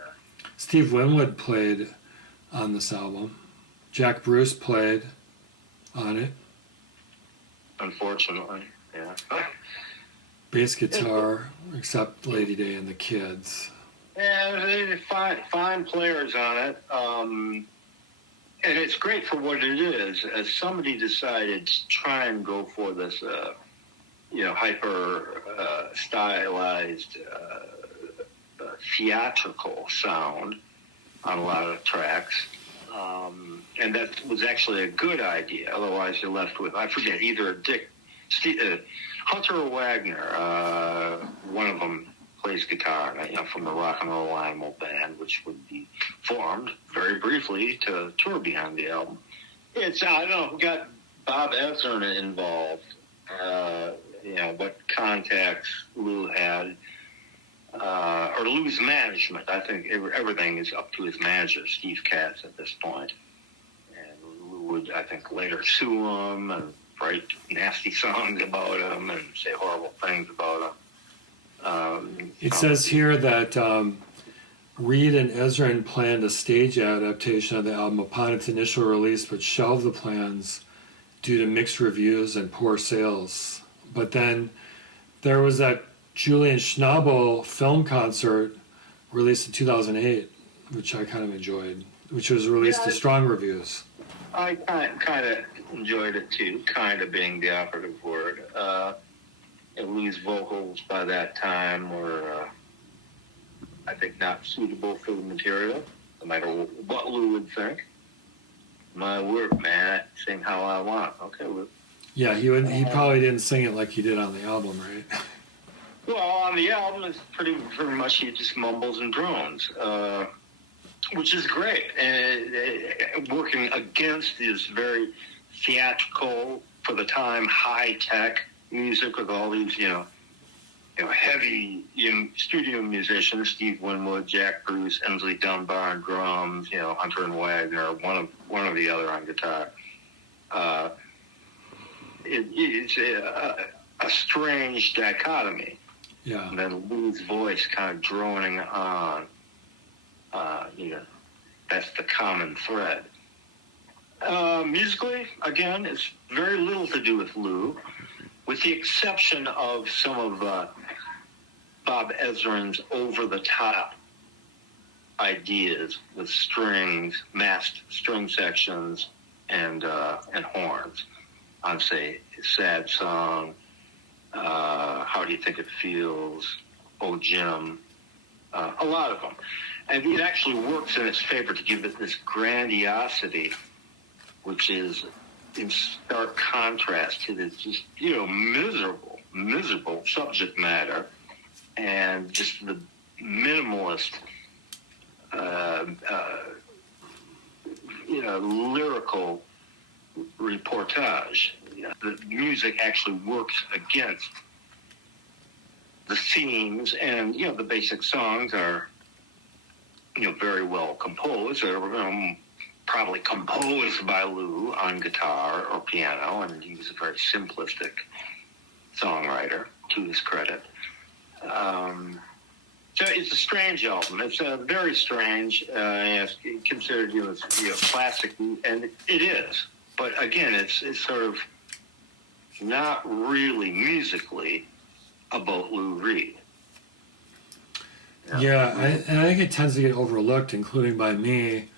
Steve Winwood played on this album. Jack Bruce played on it. Unfortunately, yeah. Bass guitar, except Lady Day and the Kids. Yeah, they're fine players on it. And it's great for what it is. As somebody decided to try and go for this, hyper stylized, theatrical sound on a lot of tracks. And that was actually a good idea. Otherwise, you're left with, I forget, either Hunter or Wagner. One of them plays guitar, from the Rock and Roll Animal Band, which would be formed very briefly to tour behind the album. It's, I don't know, who got Bob Ezrin involved, what contacts Lou had, or Lou's management. I think everything is up to his manager, Steve Katz, at this point. And Lou would, I think, later sue him and write nasty songs about him and say horrible things about him. It says here that Reed and Ezrin planned a stage adaptation of the album upon its initial release, but shelved the plans due to mixed reviews and poor sales. But then there was that Julian Schnabel film concert released in 2008, which I kind of enjoyed, which was released to strong reviews. I kind of enjoyed it too, kind of being the operative word. Lou's vocals by that time were, I think, not suitable for the material, no matter what Lou would think. My word, man, sing how I want. Okay, Lou. Yeah, he probably didn't sing it like he did on the album, right? Well, on the album, it's pretty much he just mumbles and drones, which is great. Working against his very theatrical, for the time, high-tech music with all these, heavy studio musicians, Steve Winwood, Jack Bruce, Emsley Dunbar on drums, Hunter and Wagner, one of the other on guitar. It's a strange dichotomy. Yeah. And then Lou's voice kind of droning on. That's the common thread. Musically, again, it's very little to do with Lou, with the exception of some of Bob Ezrin's over-the-top ideas with strings, masked string sections, and horns on, say, Sad Song, How Do You Think It Feels, Oh Jim, a lot of them. And it actually works in its favor to give it this grandiosity, which is in stark contrast to this just, miserable subject matter and just the minimalist, lyrical reportage. The music actually works against the themes, and, the basic songs are, very well composed. They're probably composed by Lou on guitar or piano, and he was a very simplistic songwriter, to his credit. So it's a strange album. It's very strange. It's considered, classic, and it is. But again, it's sort of not really musically about Lou Reed. Yeah, I think it tends to get overlooked, including by me.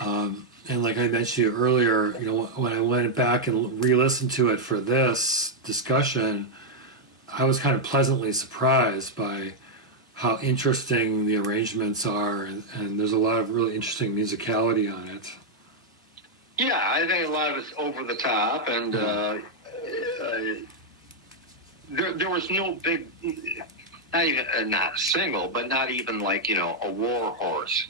And like I mentioned to you earlier, when I went back and re-listened to it for this discussion, I was kind of pleasantly surprised by how interesting the arrangements are, and there's a lot of really interesting musicality on it. Yeah, I think a lot of it's over the top, and there was no big, not single, but not even like, a war horse,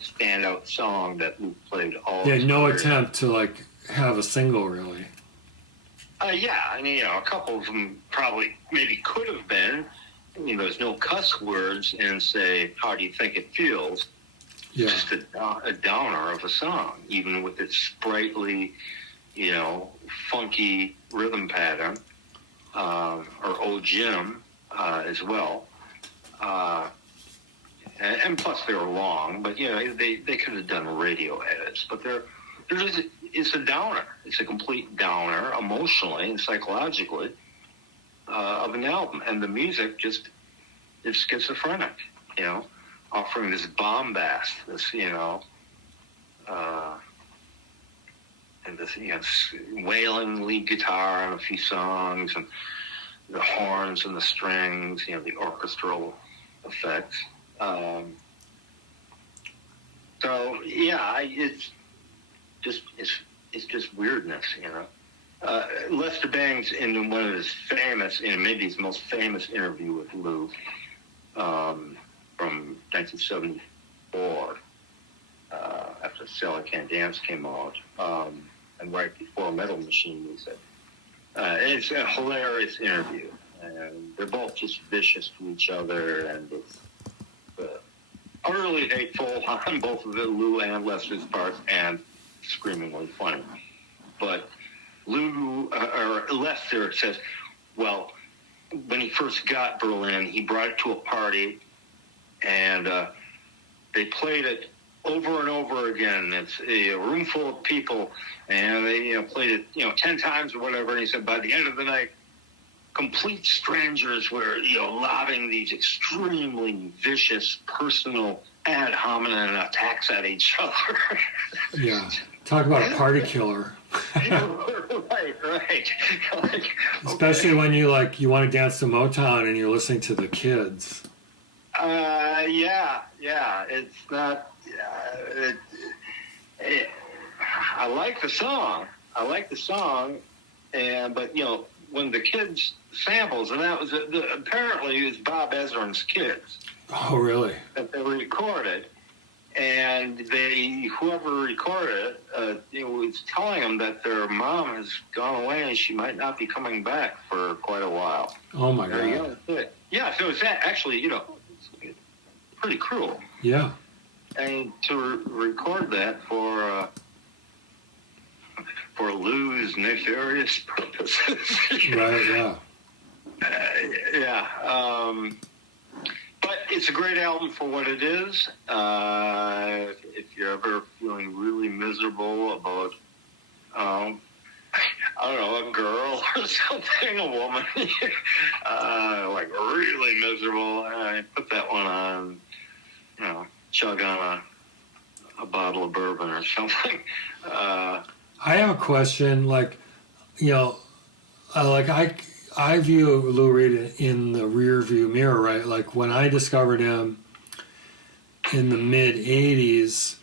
standout song that Luke played all. Yeah, no career. Attempt to like have a single really. Yeah, I mean, a couple of them probably maybe could have been. There's no cuss words in, say, How Do You Think It Feels? Yeah. Just a downer of a song, even with its sprightly, funky rhythm pattern, or Oh Jim as well. And plus they were long, but they could have done radio edits. But it's a downer. It's a complete downer, emotionally and psychologically, of an album. And the music it's schizophrenic, offering this bombast, this and this wailing lead guitar on a few songs, and the horns and the strings, the orchestral effects. So yeah, it's just weirdness, Lester Bangs, in one of his famous, maybe his most famous interview with Lou, from 1974, after Sally Can't Dance came out, and right before Metal Machine, he said, it's a hilarious interview, and they're both just vicious to each other, and it's utterly hateful on both of the Lou and Lester's parts, and screamingly funny. But Lester says, well, when he first got Berlin, he brought it to a party, and they played it over and over again. It's a room full of people, and they played it 10 times or whatever. And he said by the end of the night, complete strangers were lobbing these extremely vicious personal ad hominem attacks at each other. Yeah, talk about a party killer. right. Especially when you want to dance to Motown and you're listening to the Kids. Yeah. It's not. I like the song. But when the Kids samples, and that was apparently it was Bob Ezrin's Kids. Oh, really? That they recorded, and whoever recorded it, was telling them that their mom has gone away and she might not be coming back for quite a while. Oh my God! Yeah, so it's actually it's pretty cruel. Yeah. And to record that for Lou's nefarious purposes. Right. Yeah. But it's a great album for what it is. If you're ever feeling really miserable about, I don't know, a girl or something, a woman, like really miserable, put that one on, chug on a bottle of bourbon or something. I have a question, I view Lou Reed in the rear view mirror, right? Like when I discovered him in the mid '80s,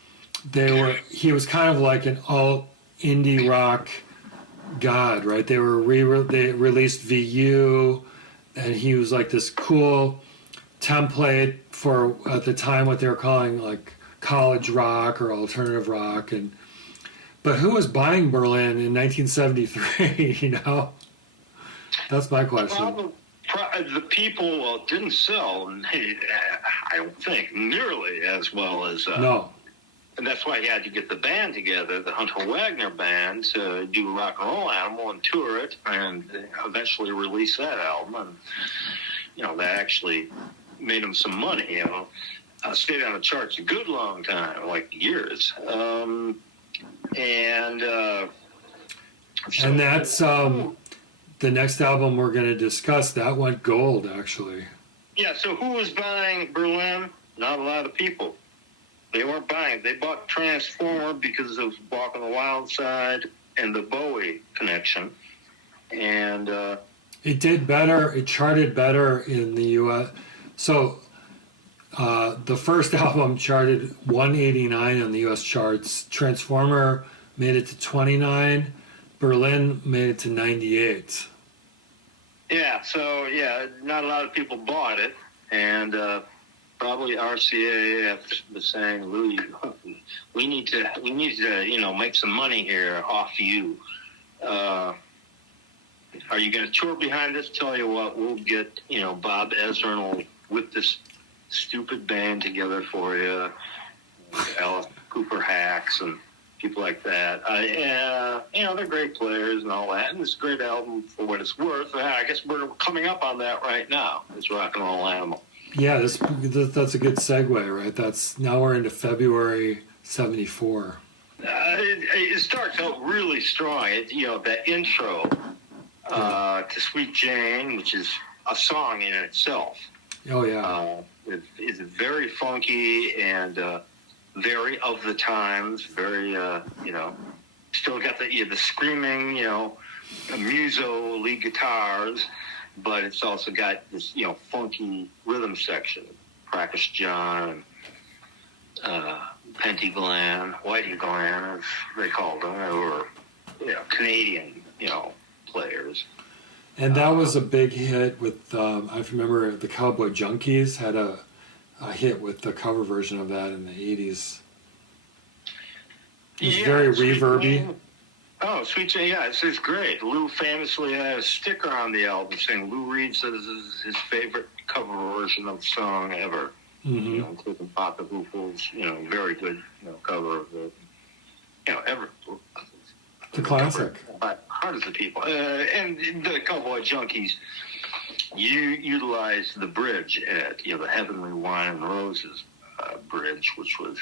he was kind of like an alt indie rock god, right? They released VU, and he was like this cool template for at the time what they were calling like college rock or alternative rock, but who was buying Berlin in 1973? That's my question. The people didn't sell, I don't think, nearly as well as... No. And that's why he had to get the band together, the Hunter Wagner band, to do Rock and Roll Animal and tour it, and eventually release that album. And, that actually made him some money, Stayed on the charts a good long time, like years. And that's... the next album we're going to discuss, that went gold, actually. Yeah, so who was buying Berlin? Not a lot of people. They weren't buying. They bought Transformer because of Walk on the Wild Side and the Bowie connection. And it did better. It charted better in the U.S. So the first album charted 189 on the U.S. charts. Transformer made it to 29. Berlin made it to 98. Yeah, so not a lot of people bought it, and probably RCA was saying, "Louis, we need to, make some money here off you. Are you going to tour behind this? Tell you what, we'll get Bob Ezrin will whip this stupid band together for you, Alice Cooper Hacks and." People like that. They're great players and all that, and it's a great album for what it's worth. I guess we're coming up on that right now. It's Rock and Roll Animal. Yeah, that's a good segue, right? Now we're into February '74. It starts out really strong. That intro to Sweet Jane, which is a song in itself. Oh, yeah. It's very funky and... very of the times, very, still got the screaming, muso lead guitars, but it's also got this, funky rhythm section. Practice John, Penty Glenn, Whitey Glenn, as they called them, or, Canadian, players. And that was a big hit with, I remember the Cowboy Junkies had a hit with the cover version of that in the 80s. It's very reverby. Sweet Jane, it's great. Lou famously had a sticker on the album saying Lou Reed says this is his favorite cover version of the song ever. Mm-hmm. Including Papa Hoople's, very good, cover of the, ever. The classic. By hundreds of people. And the Cowboy Junkies, you utilized the bridge at the Heavenly Wine and Roses bridge, which was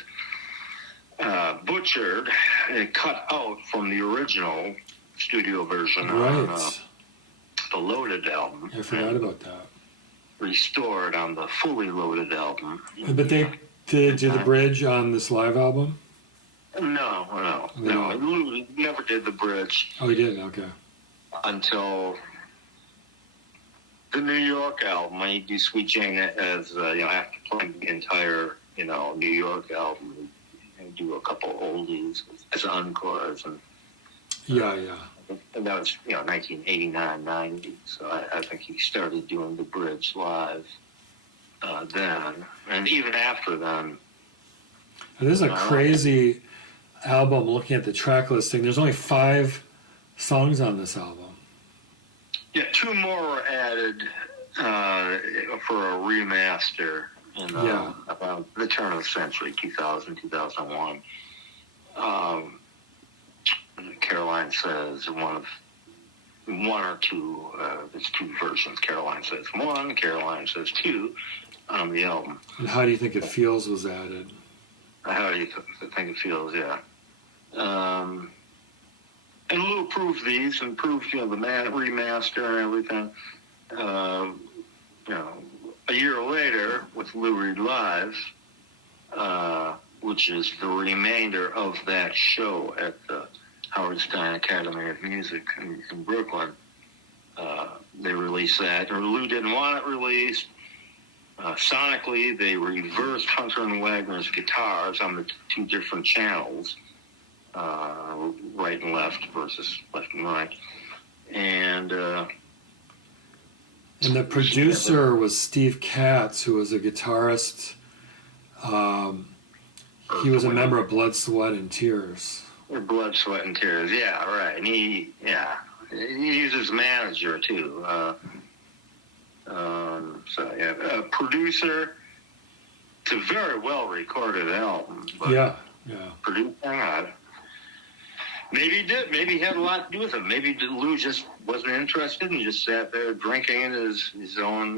butchered and cut out from the original studio version on the Loaded album. I forgot about that. Restored on the Fully Loaded album. But they did do the bridge on this live album? No. Lou never did the bridge. Oh, he didn't? Okay. Until the New York album. I do Sweet Jane as, after playing the entire, New York album, and do a couple oldies as encores. And that was, 1989, 90. So I think he started doing the bridge live then. And even after then. And this is a crazy album looking at the track listing. There's only 5 songs on this album. Yeah, 2 more were added for a remaster in about the turn of the century, 2000, 2001. Caroline Says one or two, there's 2 versions. Caroline Says 1, Caroline Says 2. on the album. And How Do You Think It Feels was added. How Do You Think It Feels? Yeah. And Lou approved these and approved, the remaster and everything. A year later with Lou Reed Live, which is the remainder of that show at the Howard Stein Academy of Music in Brooklyn. They released that, or Lou didn't want it released. Sonically, they reversed Hunter and Wagner's guitars on the two different channels, right and left versus left and right. And the producer was Steve Katz, who was a guitarist. He was a member of Blood, Sweat, and Tears. Blood, Sweat, and Tears, yeah, right. And he's his manager, too. A producer. It's a very well-recorded album. But yeah. Producing, maybe he did. Maybe he had a lot to do with it. Maybe Lou just wasn't interested and just sat there drinking in his own,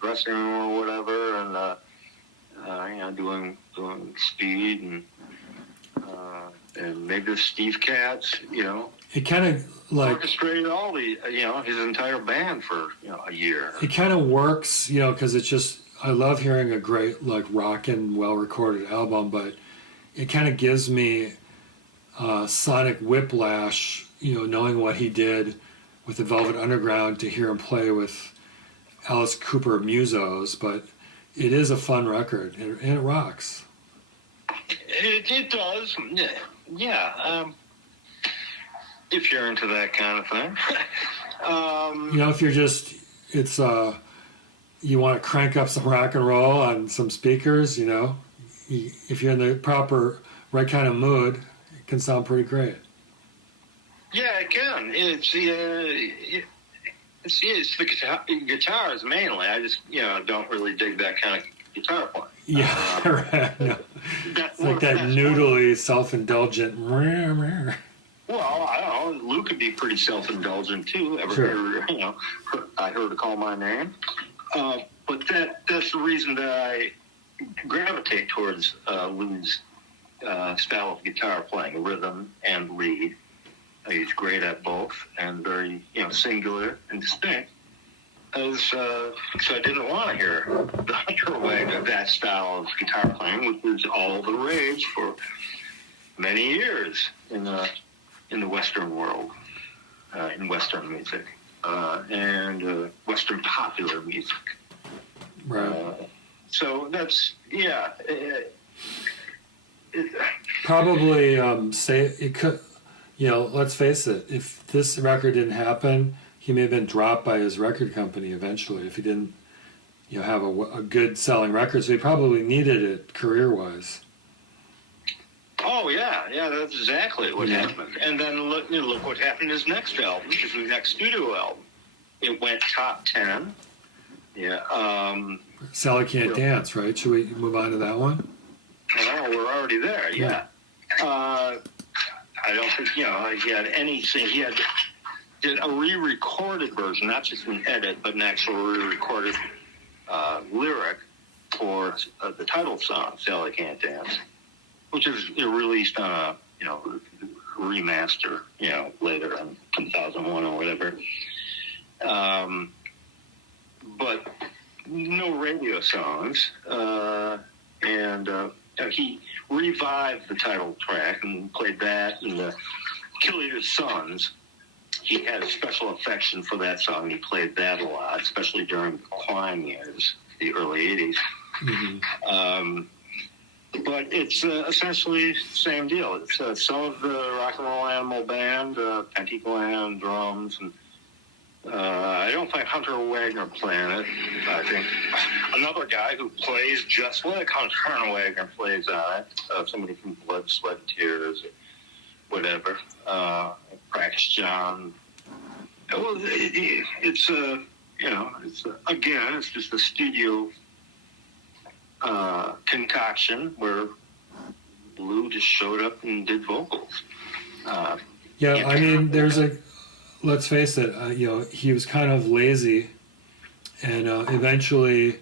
dressing room or whatever, and doing speed and maybe the Steve Katz, It kind of orchestrated all the, his entire band for a year. It kind of works, because it's just, I love hearing a great rockin', well-recorded album, but it kind of gives me sonic whiplash, knowing what he did with the Velvet Underground, to hear him play with Alice Cooper Musos. But it is a fun record, and it rocks. It does, yeah. If you're into that kind of thing. If you're just, it's, you want to crank up some rock and roll on some speakers, if you're in the right kind of mood, it can sound pretty great. Yeah, it can. It's the guitars mainly. I just, don't really dig that kind of guitar playing. Yeah, right. No. It's like that noodly, self-indulgent. Well, I don't know. Lou could be pretty self-indulgent too. Sure. I heard her call my name. But that's the reason that I gravitate towards Lou's style of guitar playing, rhythm and lead. He's great at both and very, singular and distinct. So I didn't want to hear the Hunter Wagner, that style of guitar playing, which was all the rage for many years in the Western world, in Western music, and Western popular music. Right. So that's, probably say it could, let's face it, if this record didn't happen, he may have been dropped by his record company eventually if he didn't, have a good selling record. So he probably needed it career-wise. Oh, yeah, that's exactly what happened. And then look what happened in his next album, his next studio album. It went top 10. Yeah. Sally Can't Dance, right? Should we move on to that one? Oh, we're already there, yeah. I don't think, he had anything. He did a re-recorded version, not just an edit, but an actual re-recorded lyric for the title song, Sally Can't Dance, which is released on a, remaster, later in 2001 or whatever. But no radio songs. And he revived the title track and played that in the Kill Your Sons. He had a special affection for that song. He played that a lot, especially during the Klein years, the early 80s. Mm-hmm. But it's essentially the same deal. It's some of the Rock and Roll Animal Band, Penty drums, and I don't think Hunter Wagner playing it. I think another guy who plays just like Hunter Wagner plays on it, somebody from Blood, Sweat, and Tears, or whatever, Practice John. Well, it's again, it's just a studio concoction where Lou just showed up and did vocals. Let's face it, he was kind of lazy, and eventually,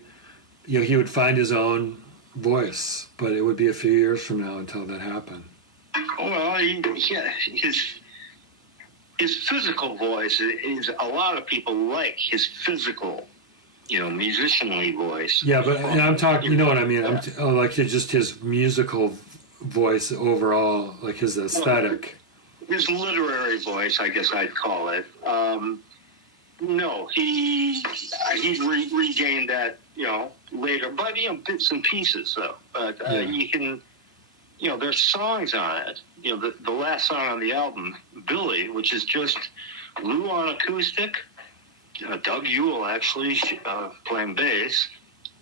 he would find his own voice, but it would be a few years from now until that happened. Well, his physical voice is, a lot of people like his physical, musicianly voice. Yeah, but I'm talking, you know what I mean? Like just his musical voice overall, like his aesthetic. Well, his literary voice, I guess I'd call it. No, he regained that, later, but bits and pieces though. But you can, there's songs on it. The last song on the album, Billy, which is just Lou on acoustic, Doug Yule actually playing bass,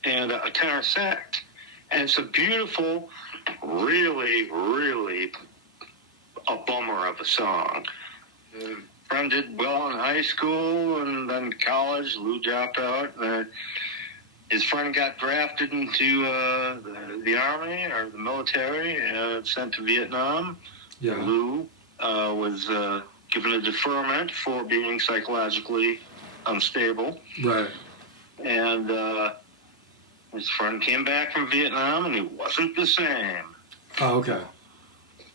and a tenor sax, and it's a beautiful, really, really a bummer of a song. Friend did well in high school, and then college. Lou dropped out. His friend got drafted into the Army or the military, sent to Vietnam. Yeah. Lou was given a deferment for being psychologically unstable. Right. And his friend came back from Vietnam, and he wasn't the same. Oh, okay.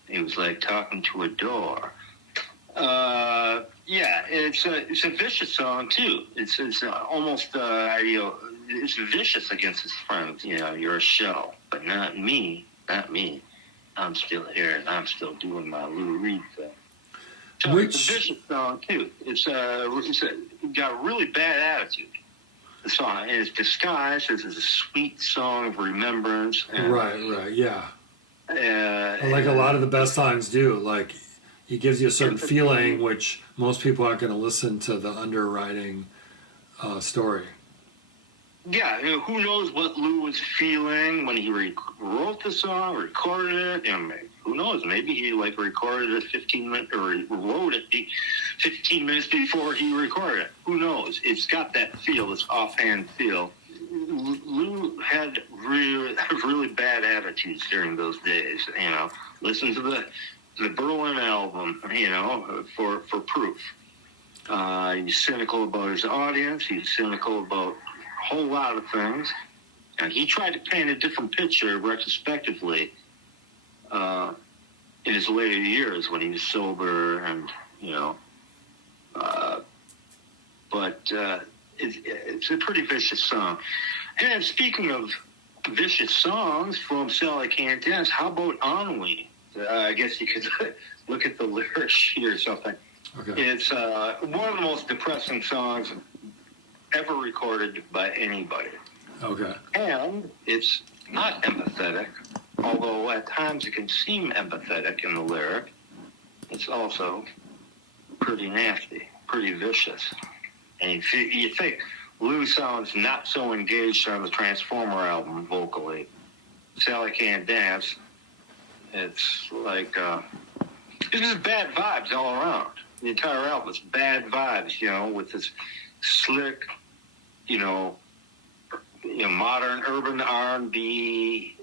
He was like talking to a door. Yeah, it's a vicious song too. It's almost it's vicious against his friends. You're a shell, but not me. I'm still here, and I'm still doing my Lou Reed thing. So it's a vicious song too. It's got a really bad attitude. The song is disguised as a sweet song of remembrance. And, right, yeah. Like a lot of the best songs do. Like, he gives you a certain feeling, which most people aren't going to listen to the underwriting story. Yeah, who knows what Lou was feeling when he wrote the song, recorded it, and who knows, maybe he recorded it 15 minutes, or wrote it 15 minutes before he recorded it. Who knows? It's got that feel, this offhand feel. Lou had really bad attitudes during those days. Listen to the Berlin album, for proof. He's cynical about his audience. He's cynical about a whole lot of things. And he tried to paint a different picture retrospectively in his later years when he was sober, and but it's a pretty vicious song. And speaking of vicious songs from Sally Can't Dance, how about Ennui? I guess you could look at the lyrics here or something. Okay. It's one of the most depressing songs ever recorded by anybody. Okay. And it's not empathetic, although at times it can seem empathetic in the lyric. It's also pretty nasty, pretty vicious. And you think Lou sounds not so engaged on the Transformer album vocally. Sally Can't Dance. It's like, it's just bad vibes all around. The entire album is bad vibes, with this slick, modern urban R&B,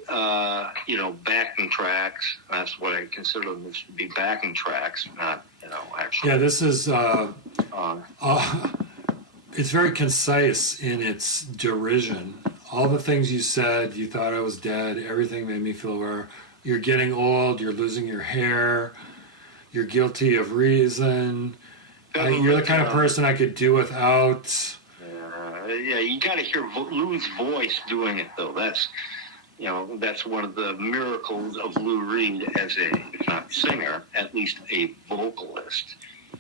backing tracks. That's what I consider them to be, backing tracks, not, actually. Yeah, this is, it's very concise in its derision. All the things you said, you thought I was dead, everything made me feel aware. You're getting old, you're losing your hair, you're guilty of reason, you're the kind of person I could do without. Yeah, you got to hear Lou's voice doing it, though. That's one of the miracles of Lou Reed as a, if not singer, at least a vocalist.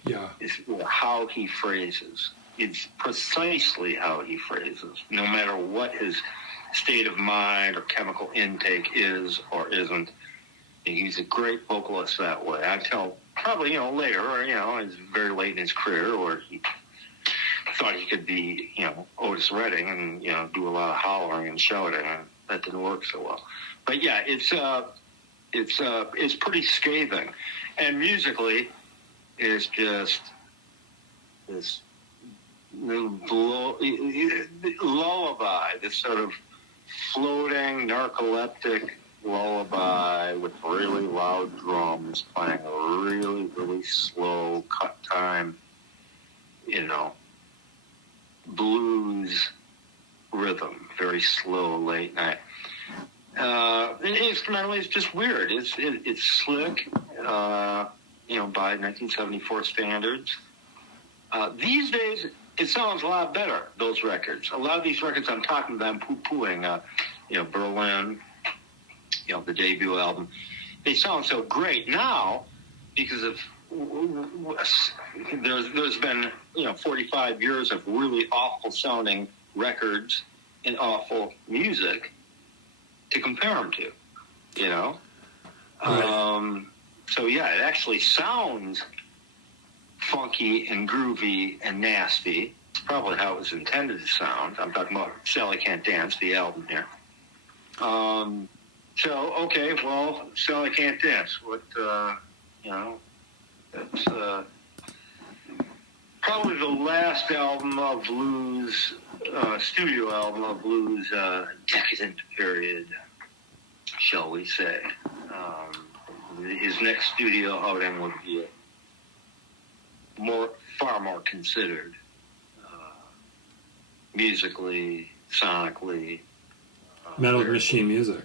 Yeah. Is how he phrases. It's precisely how he phrases, no matter what his state of mind or chemical intake is or isn't. He's a great vocalist that way. I tell probably, later, or, it's very late in his career, or he thought he could be, Otis Redding and, do a lot of hollering and shouting, and that didn't work so well. But yeah, it's pretty scathing. And musically, it's just this lullaby, this sort of floating, narcoleptic lullaby with really loud drums playing a really, really slow cut time, blues rhythm, very slow late night. Instrumentally, it's just weird. It's slick, by 1974 standards. These days, it sounds a lot better, those records. A lot of these records I'm talking about, I'm poo-pooing, Berlin, the debut album. They sound so great now because of there's been 45 years of really awful sounding records and awful music to compare them to, Right. So yeah, it actually sounds funky and groovy and nasty. It's probably how it was intended to sound. I'm talking about Sally Can't Dance, the album here. So, okay, well, Sally Can't Dance. What, that's probably the last album of Lou's, studio album of Lou's decadent period, shall we say. His next studio outing would be far more considered, musically, sonically. Metal Machine Music.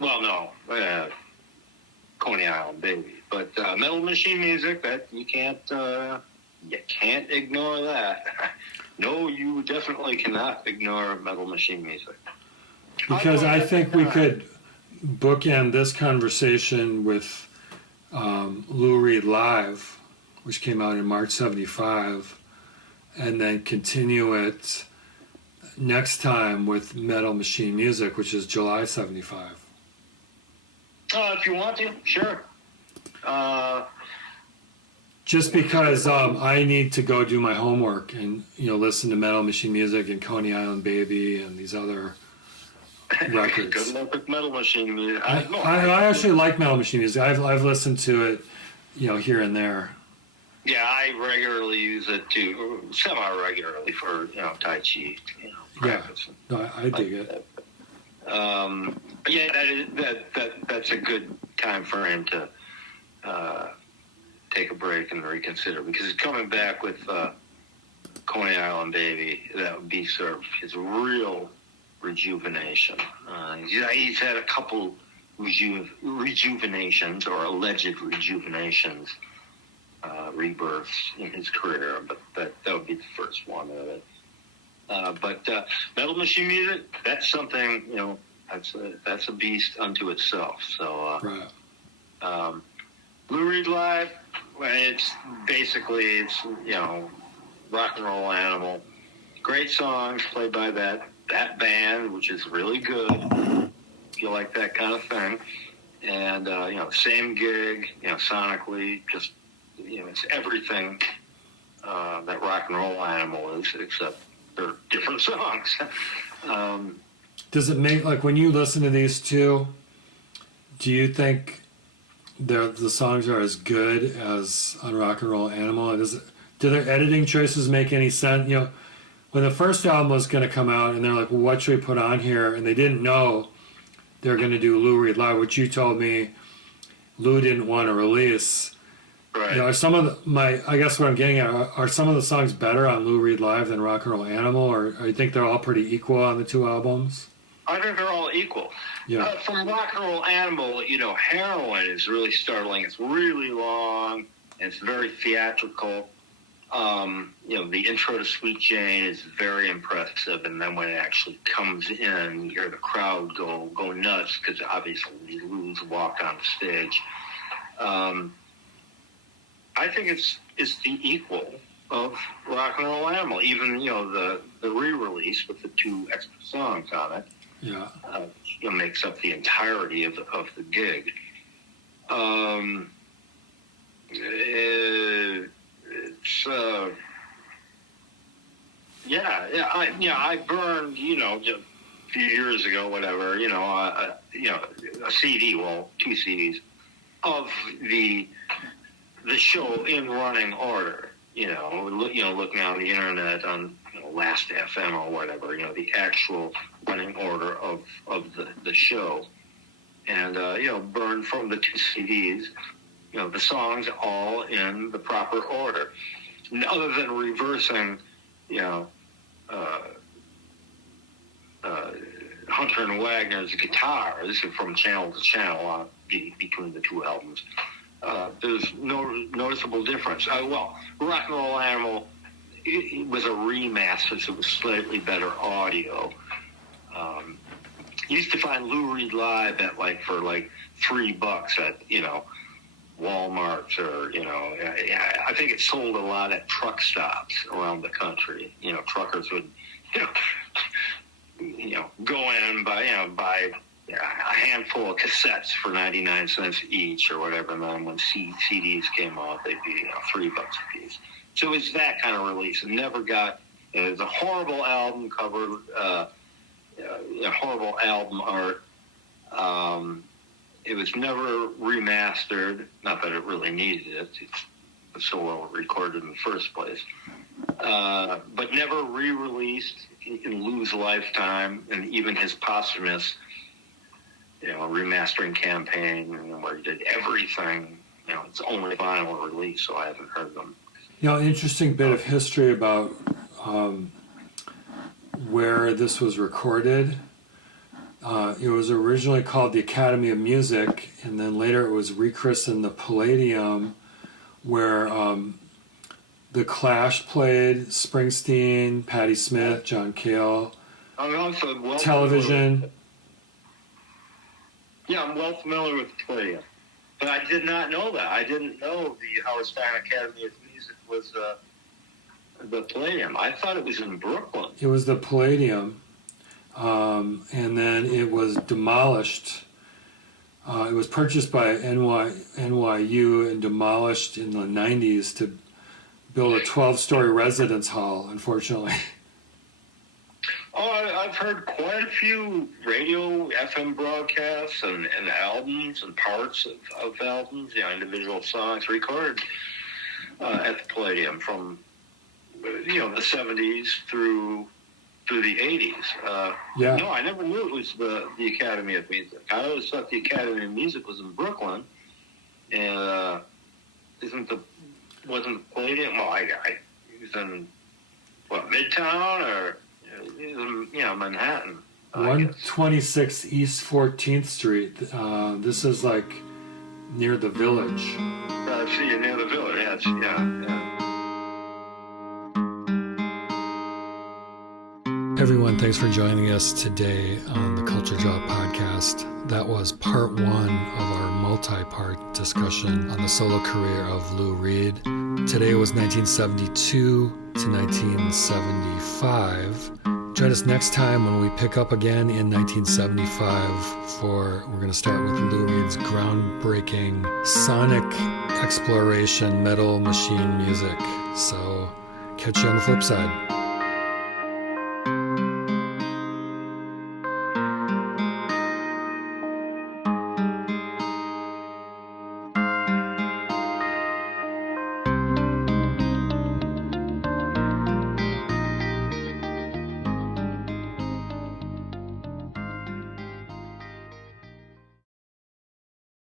Well, no, Coney Island Baby, but Metal Machine Music, that you can't ignore that. No, you definitely cannot ignore Metal Machine Music. Because I think we could bookend this conversation with Lou Reed Live, which came out in March 75, and then continue it next time with Metal Machine Music, which is July 75. If you want to, sure. Just because I need to go do my homework and listen to Metal Machine Music and Coney Island Baby and these other records. Good luck with Metal Machine Music. I actually like Metal Machine Music. I've listened to it, here and there. Yeah, I regularly use it too, semi-regularly for Tai Chi, practice. Yeah, no, I dig it. That's a good time for him to take a break and reconsider, because he's coming back with Coney Island Baby. That would be sort of his real rejuvenation. He's had a couple rejuvenations or alleged rejuvenations, rebirths in his career, but that would be the first one of it. But Metal Machine Music, that's something, that's a beast unto itself. So, Right. Lou Reed Live, it's rock and roll animal. Great songs played by that band, which is really good, if you like that kind of thing. And, same gig, sonically, just, it's everything that rock and roll animal is, except they're different songs. Does it make, when you listen to these two, do you think the songs are as good as on Rock and Roll Animal? Do their editing choices make any sense? When the first album was going to come out and they're like, well, what should we put on here? And they didn't know they're going to do Lou Reed Live, which you told me Lou didn't want to release. Right. Are some of I guess what I'm getting at, are some of the songs better on Lou Reed Live than Rock and Roll Animal, or you think they're all pretty equal on the two albums? I think they're all equal. Yeah. From Rock and Roll Animal, Heroin is really startling. It's really long, and it's very theatrical. The intro to Sweet Jane is very impressive, and then when it actually comes in, you hear the crowd go nuts, because obviously Lou's walked on the stage. I think it's the equal of Rock and Roll Animal, even the re-release with the 2 extra songs on it. Yeah, makes up the entirety of the gig. It's I burned a few years ago, whatever, a CD, well, 2 CDs of the show in running order. Looking on the internet on Last FM or whatever, the actual running order of the show, and burned from the 2 CDs, the songs all in the proper order, other than reversing, Hunter and Wagner's guitar. This is from channel to channel between the two albums. There's no noticeable difference. Well, Rock and Roll Animal, it was a remaster, so it was slightly better audio. You used to find Lou Reed live at for $3 at Walmart, or I think it sold a lot at truck stops around the country. Truckers would go in and buy a handful of cassettes for 99 cents each or whatever, and then when CDs came out, they'd be $3 a piece. So it was that kind of release. It never got. It was a horrible album cover, horrible album art. It was never remastered. Not that it really needed it. It was so well recorded in the first place. But never re-released in Lou's lifetime, and even his posthumous, remastering campaign, where he did everything. It's only vinyl release, so I haven't heard them. Interesting bit of history about where this was recorded. It was originally called the Academy of Music, and then later it was rechristened the Palladium, where The Clash played, Springsteen, Patti Smith, John Cale, television. I'm well familiar with the Palladium, but I did not know that. I didn't know the Howard Stein Academy of Music was the Palladium. I thought it was in Brooklyn. It was the Palladium. And then it was demolished. It was purchased by NYU and demolished in the 90s to build a 12-story residence hall, unfortunately. Oh, I've heard quite a few radio FM broadcasts and albums and parts of albums, individual songs recorded at the Palladium from the 70s through the 80s. No, I never knew it was the Academy of Music. I always thought the Academy of Music was in Brooklyn, and wasn't the Palladium? Well, it was in Midtown, or Manhattan. 126 East 14th Street. This is near the Village. I see you near the Village. Yeah. Everyone, thanks for joining us today on the Culture Drop podcast. That was part one of our multi-part discussion on the solo career of Lou Reed. Today was 1972 to 1975. Join us next time when we pick up again in 1975 we're going to start with Lou Reed's groundbreaking sonic exploration metal machine music. So catch you on the flip side.